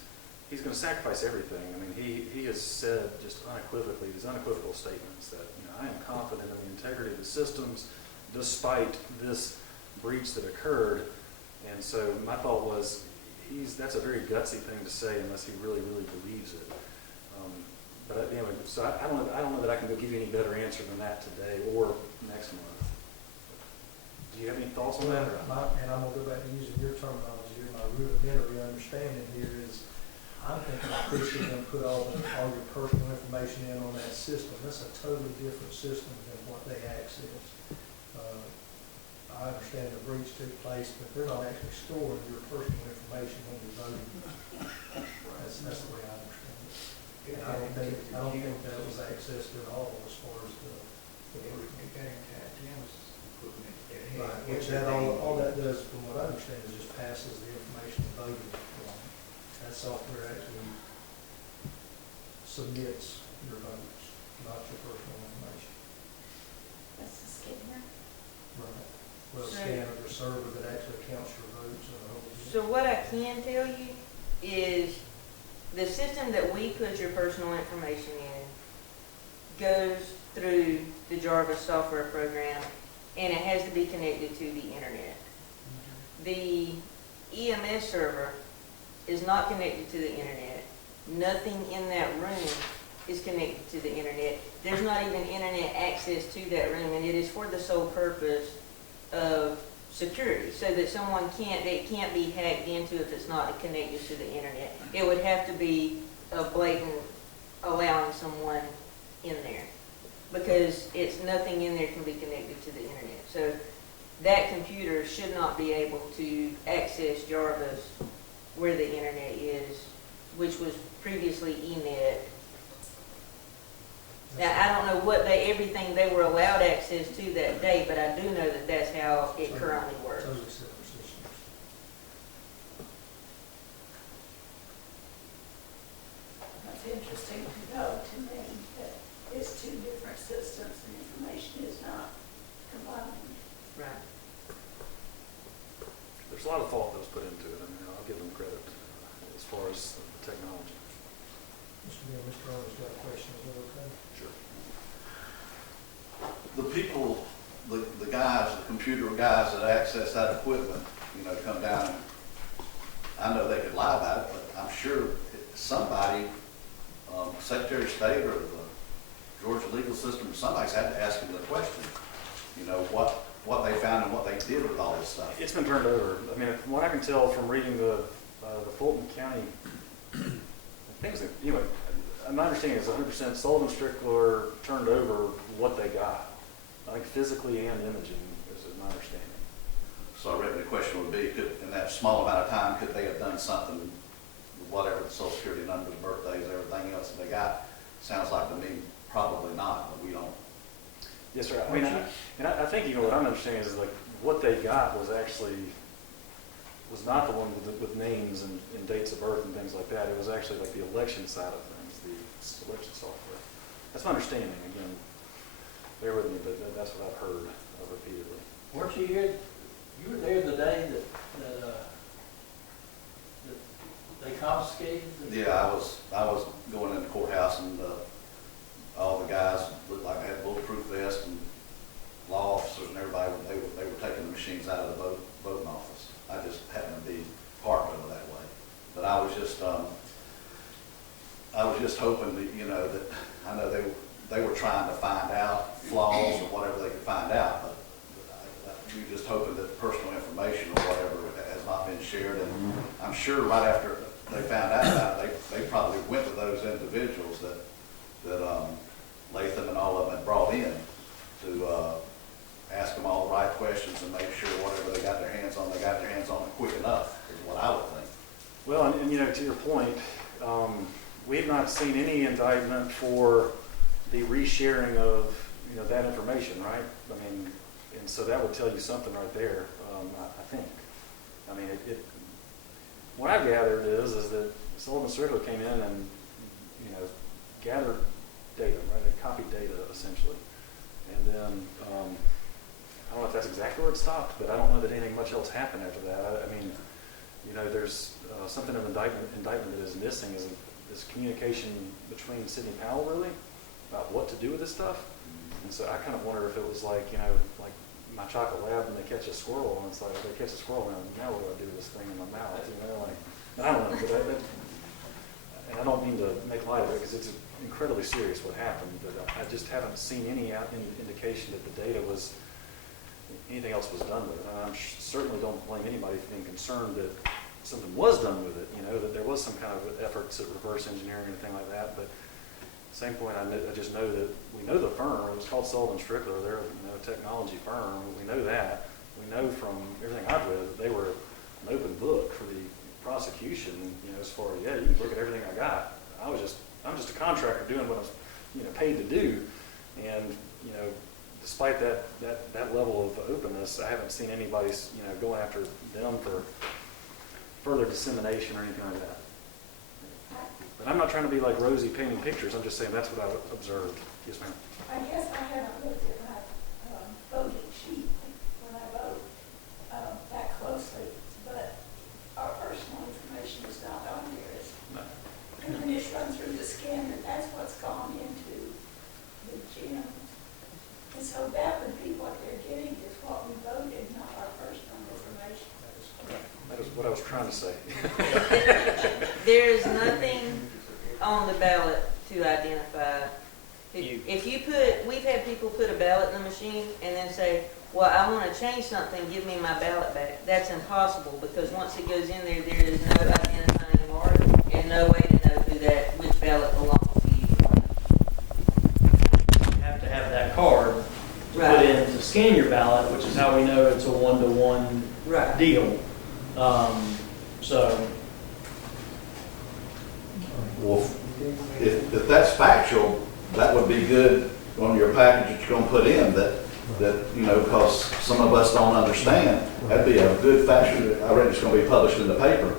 going to sacrifice everything. I mean, he has said just unequivocally, these unequivocal statements that I am confident in the integrity of the systems despite this breach that occurred. And so my thought was, that's a very gutsy thing to say unless he really, really believes it. But so I don't know that I can go give you any better answer than that today or next month. Do you have any thoughts on that? And I'm going to go back to using your terminology here. My rudimentary understanding here is I'm thinking Christie's going to put all your personal information in on that system. That's a totally different system than what they access. I understand the breach took place, but they're not actually storing your personal information when you're voting. That's the way I understand it. And I don't think that was accessed at all as far as the right, which all that does, from what I understand, is just passes the information to voting along. That software actually submits your votes, not your personal information. That's the scanner. Right. Well, scanner, the server that actually counts your votes and the whole. So what I can tell you is the system that we put your personal information in goes through the Jarvis software program, and it has to be connected to the internet. The EMS server is not connected to the internet. Nothing in that room is connected to the internet. There's not even internet access to that room, and it is for the sole purpose of security, so that it can't be hacked into if it's not connected to the internet. It would have to be a blatant allowing someone in there, because it's nothing in there can be connected to the internet. So that computer should not be able to access Jarvis where the internet is, which was previously ENET. Now, I don't know what everything they were allowed access to that day, but I do know that that's how it currently works. Totally separate systems. That's interesting to know to me that it's two different systems and information is not combined. Right. There's a lot of thought that was put into it. I mean, I'll give them credit as far as the technology. Mr. Bill, Mr. Owens got a question, is that okay? Sure. The people, the guys, the computer guys that access that equipment, you know, come down, and I know they could lie about it, but I'm sure somebody, Secretary of State or the Georgia legal system, somebody's had to ask them the question, you know, what they found and what they did with all this stuff. It's been turned over. I mean, from what I can tell from reading the Fulton County things, that, you know, my understanding is 100% Sullivan Strickler turned over what they got. I think physically and imaging is my understanding. So I reckon the question would be, in that small amount of time, could they have done something, whatever the Social Security numbers, birthdays, everything else that they got? Sounds like to me, probably not, but we don't. Yes, sir. I mean, I think, you know, what I'm understanding is like what they got was was not the one with names and dates of birth and things like that. It was actually like the election side of things, the election software. That's my understanding. Again, bear with me, but that's what I've heard repeatedly. Weren't you here, you were there the day that they confiscated? Yeah, I was going in the courthouse, and all the guys looked like they had bulletproof vests, and law officers and everybody, they were taking the machines out of the voting office. I just happened to be parked over that way. But I was just hoping that, you know, that I know they were trying to find out flaws or whatever they could find out, but we just hoping that personal information or whatever has not been shared. And I'm sure right after they found out about it, they probably went to those individuals that Latham and all of them had brought in to ask them all the right questions and make sure whatever they got their hands on, they got their hands on it quick enough, is what I would think. Well, and you know, to your point, we've not seen any indictment for the resharing of, you know, that information, right? I mean, and so that would tell you something right there, I think. I mean, what I've gathered is that Sullivan Strickler came in and, you know, gathered data, right? They copied data essentially, and then I don't know if that's exactly where it stopped, but I don't know that anything much else happened after that. I mean, you know, there's something in the indictment that is missing is this communication between Sidney Powell really about what to do with this stuff. And so I kind of wonder if it was like, you know, like my chocolate lab when they catch a squirrel, and it's like they catch a squirrel and now what do I do with this thing in my mouth? You know, like I don't know, but and I don't mean to make light of it because it's incredibly serious what happened, but I just haven't seen any indication that the data was, anything else was done with it. And I certainly don't blame anybody for being concerned that something was done with it, you know, that there was some kind of efforts at reverse engineering or anything like that. But at the same point, I just know that we know the firm. It was called Sullivan Strickler. They're a technology firm. We know that. We know from everything I've read that they were an open book for the prosecution, you know, as far as, yeah, you can look at everything I got. I'm just a contractor doing what I was, you know, paid to do. And, you know, despite that level of openness, I haven't seen anybody, you know, going after them for further dissemination or anything like that. But I'm not trying to be like Rosie painting pictures. I'm just saying that's what I observed. Yes, ma'am. I guess I haven't looked at my voting sheet when I vote that closely, but our personal information is not on trying to say. There is nothing on the ballot to identify. If you put, we've had people put a ballot in the machine and then say, well, I want to change something, give me my ballot back. That's impossible, because once it goes in there, there is no identifying mark and no way to know which ballot belongs to you. You have to have that card to put Right. in to scan your ballot, which is how we know it's a one-to-one Right. deal. So, Well, if that's factual, that would be good on your package that you're gonna put in, that, you know, because some of us don't understand. That'd be a good factual, I read it's gonna be published in the paper.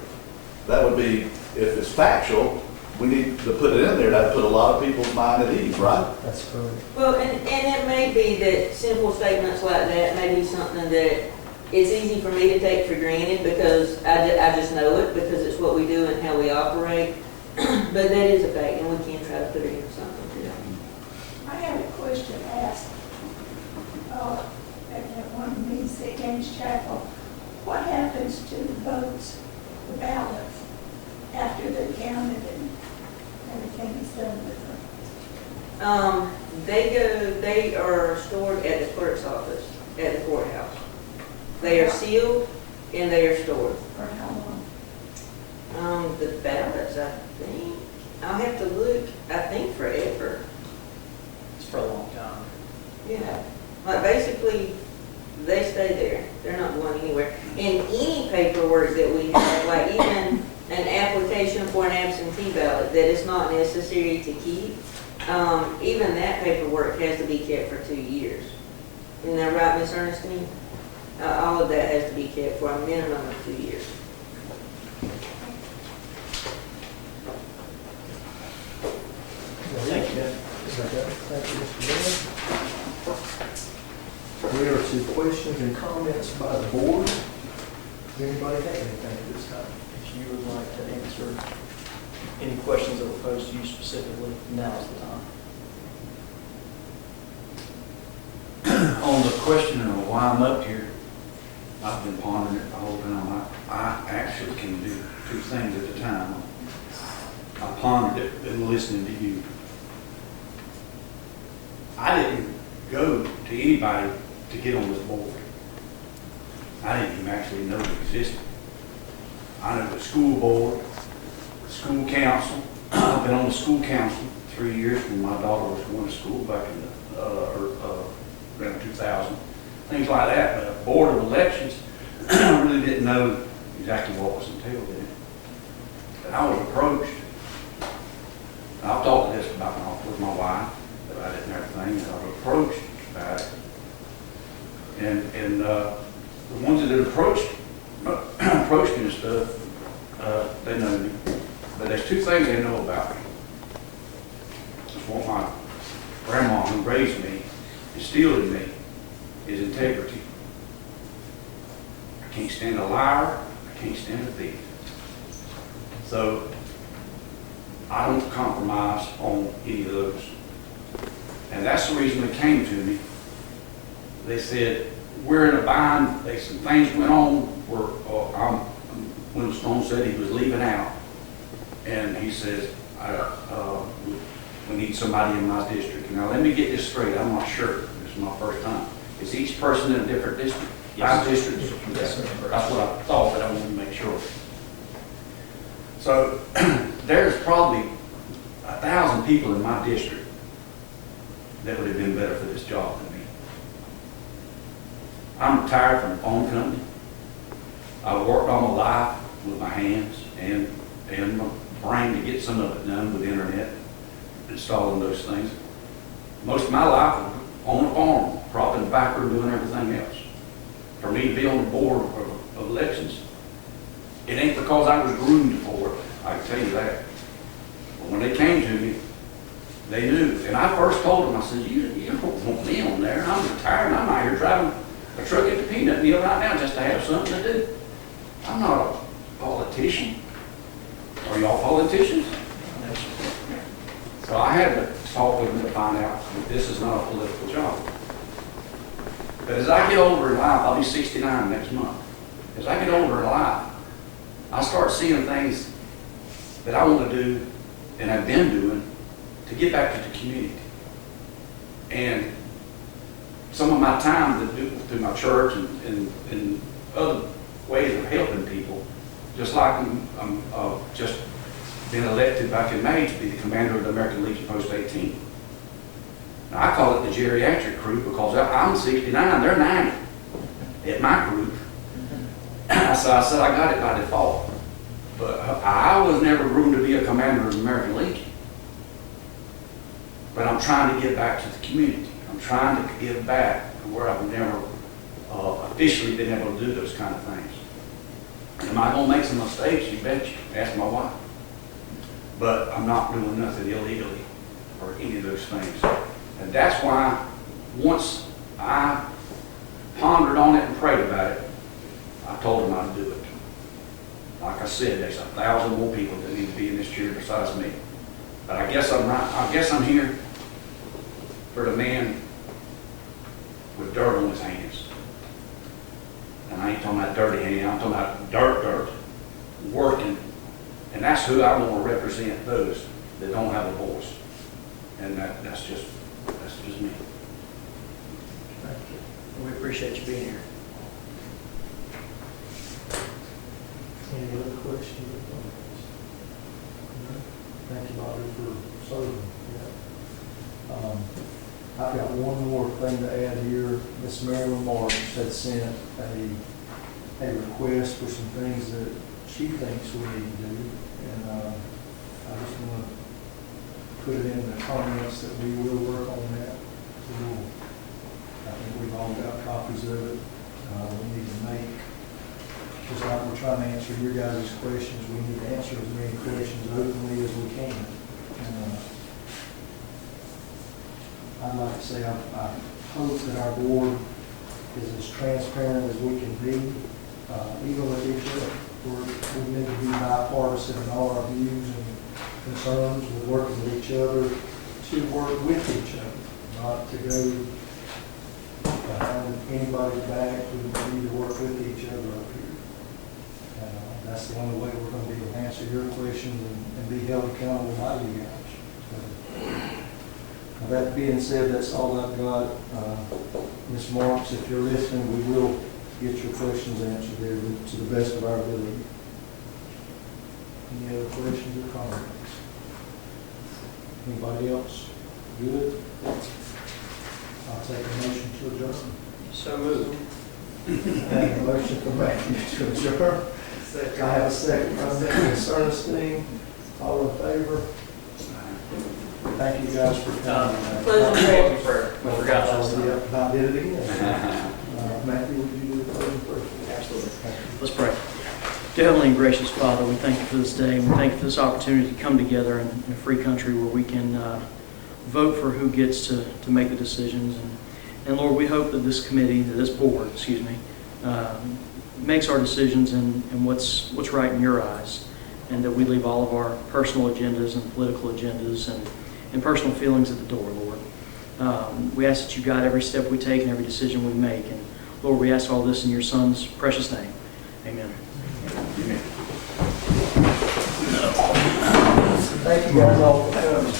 That would be, if it's factual, we need to put it in there, that'd put a lot of people's mind at ease, right? That's correct. Well, and it may be that simple statements like that may be something that it's easy for me to take for granted because I just know it, because it's what we do and how we operate. But that is a fact, and we can try to put it in something too. I had a question asked at one of the meetings at James Chapel. What happens to the votes, the ballots, after they're counted and everything is done with them? They are stored at the clerk's office at the courthouse. They are sealed and they are stored. For how long? The ballots, I think, I'll have to look, I think forever. it's for a long time. Yeah, like basically, they stay there. They're not going anywhere. And any paperwork that we have, like even an application for an absentee ballot that is not necessary to keep, even that paperwork has to be kept for 2 years. Isn't that right, Ms. Ernestine? All of that has to be kept for a minimum of 2 years. Thank you. Thank you, Mr. Miller. We are to questions and comments by the board. Does anybody have anything at this time? If you would like to answer any questions that were posed to you specifically, now is the time. On the question of why I'm up here, I've been pondering it the whole time. I actually can do two things at a time. I pondered it and listening to you. I didn't go to anybody to get on this board. I didn't even actually know it existed. I know the school board, school council. I've been on the school council 3 years when my daughter was going to school back in around 2000. Things like that. But board of elections, I really didn't know exactly what was entailed in it. But I was approached. I've talked this about with my wife about it and everything, and I was approached about it. And the ones that had approached me and stuff, they know me. But there's two things they know about me. That's what my grandma who raised me instilled in me is integrity. I can't stand a liar, I can't stand a thief. So I don't compromise on any of those. And that's the reason they came to me. They said, we're in a bind, some things went on where when Stone said he was leaving out, and he says, we need somebody in my district. Now let me get this straight, I'm not sure, this is my first time. Is each person in a different district? Yes. 5 districts? Yes, sir. That's what I thought, but I wanted to make sure. So there's probably 1,000 people in my district that would have been better for this job than me. I'm retired from the phone company. I've worked all my life with my hands and my brain to get some of it done with the internet, installing those things. Most of my life was on the farm, cropping tobacco, doing everything else. For me to be on the board of elections, it ain't because I was groomed for it, I can tell you that. But when they came to me, they knew. And I first told them, I said, you don't want me on there. I'm retired and I'm out here driving a truck at the peanut mill right now just to have something to do. I'm not a politician. Are y'all politicians? So I had to talk with them to find out that this is not a political job. But as I get older in life, I'll be 69 next month. As I get older in life, I start seeing things that I want to do and have been doing to get back to the community. And some of my time to do through my church and other ways of helping people, just like I'm just been elected back in May to be the commander of the American Legion Post 18. Now, I call it the geriatric crew because I'm 69, they're 90 at my group. So I said I got it by default. But I was never groomed to be a commander of the American Legion. But I'm trying to give back to the community. I'm trying to give back to where I've never officially been able to do those kind of things. Am I going to make some mistakes? You bet you. Ask my wife. But I'm not doing nothing illegally or any of those things. And that's why once I pondered on it and prayed about it, I told him I'd do it. Like I said, there's 1,000 more people that need to be in this chair besides me. But I guess I'm right. I guess I'm here for the man with dirt on his hands. And I ain't talking about dirty hands, I'm talking about dirt, working. And that's who I want to represent, those that don't have a voice. And that's just me. Thank you. We appreciate you being here. Any other questions or comments? No? Thank you, Bobby, for serving. Yeah. I've got one more thing to add here. Miss Marilyn Marks had sent a request for some things that she thinks we need to do. And I just want to put it in the comments that we will work on that. I think we've all got copies of it. We need to make, just like we're trying to answer your guys' questions, we need to answer as many questions openly as we can. And I'd like to say I hope that our board is as transparent as we can be, even with each other. We need to be bipartisan in all our views and concerns. We're working with each other to work with each other, not to go behind anybody's back. We need to work with each other up here. That's the only way we're going to be able to answer your questions and be held accountable by you guys. So, that being said, that's all I've got. Ms. Marks, if you're listening, we will get your questions answered there to the best of our ability. Any other questions or comments? Anybody else? Good? I'll take a motion to adjourn. So moved. I have a motion from Matthew to adjourn. I have a second from Ms. Ernestine. All in favor? Thank you guys for coming. Closing prayer. We forgot last time. About did it again. Matthew, would you do the closing prayer? Absolutely. Let's pray. Dear Heavenly and gracious Father, we thank you for this day, and we thank you for this opportunity to come together in a free country where we can vote for who gets to make the decisions. And Lord, we hope that this committee, that this board, makes our decisions and what's right in your eyes, and that we leave all of our personal agendas and political agendas and personal feelings at the door, Lord. We ask that you guide every step we take and every decision we make. And Lord, we ask all this in your Son's precious name. Amen. Amen. Thank you guys all for coming.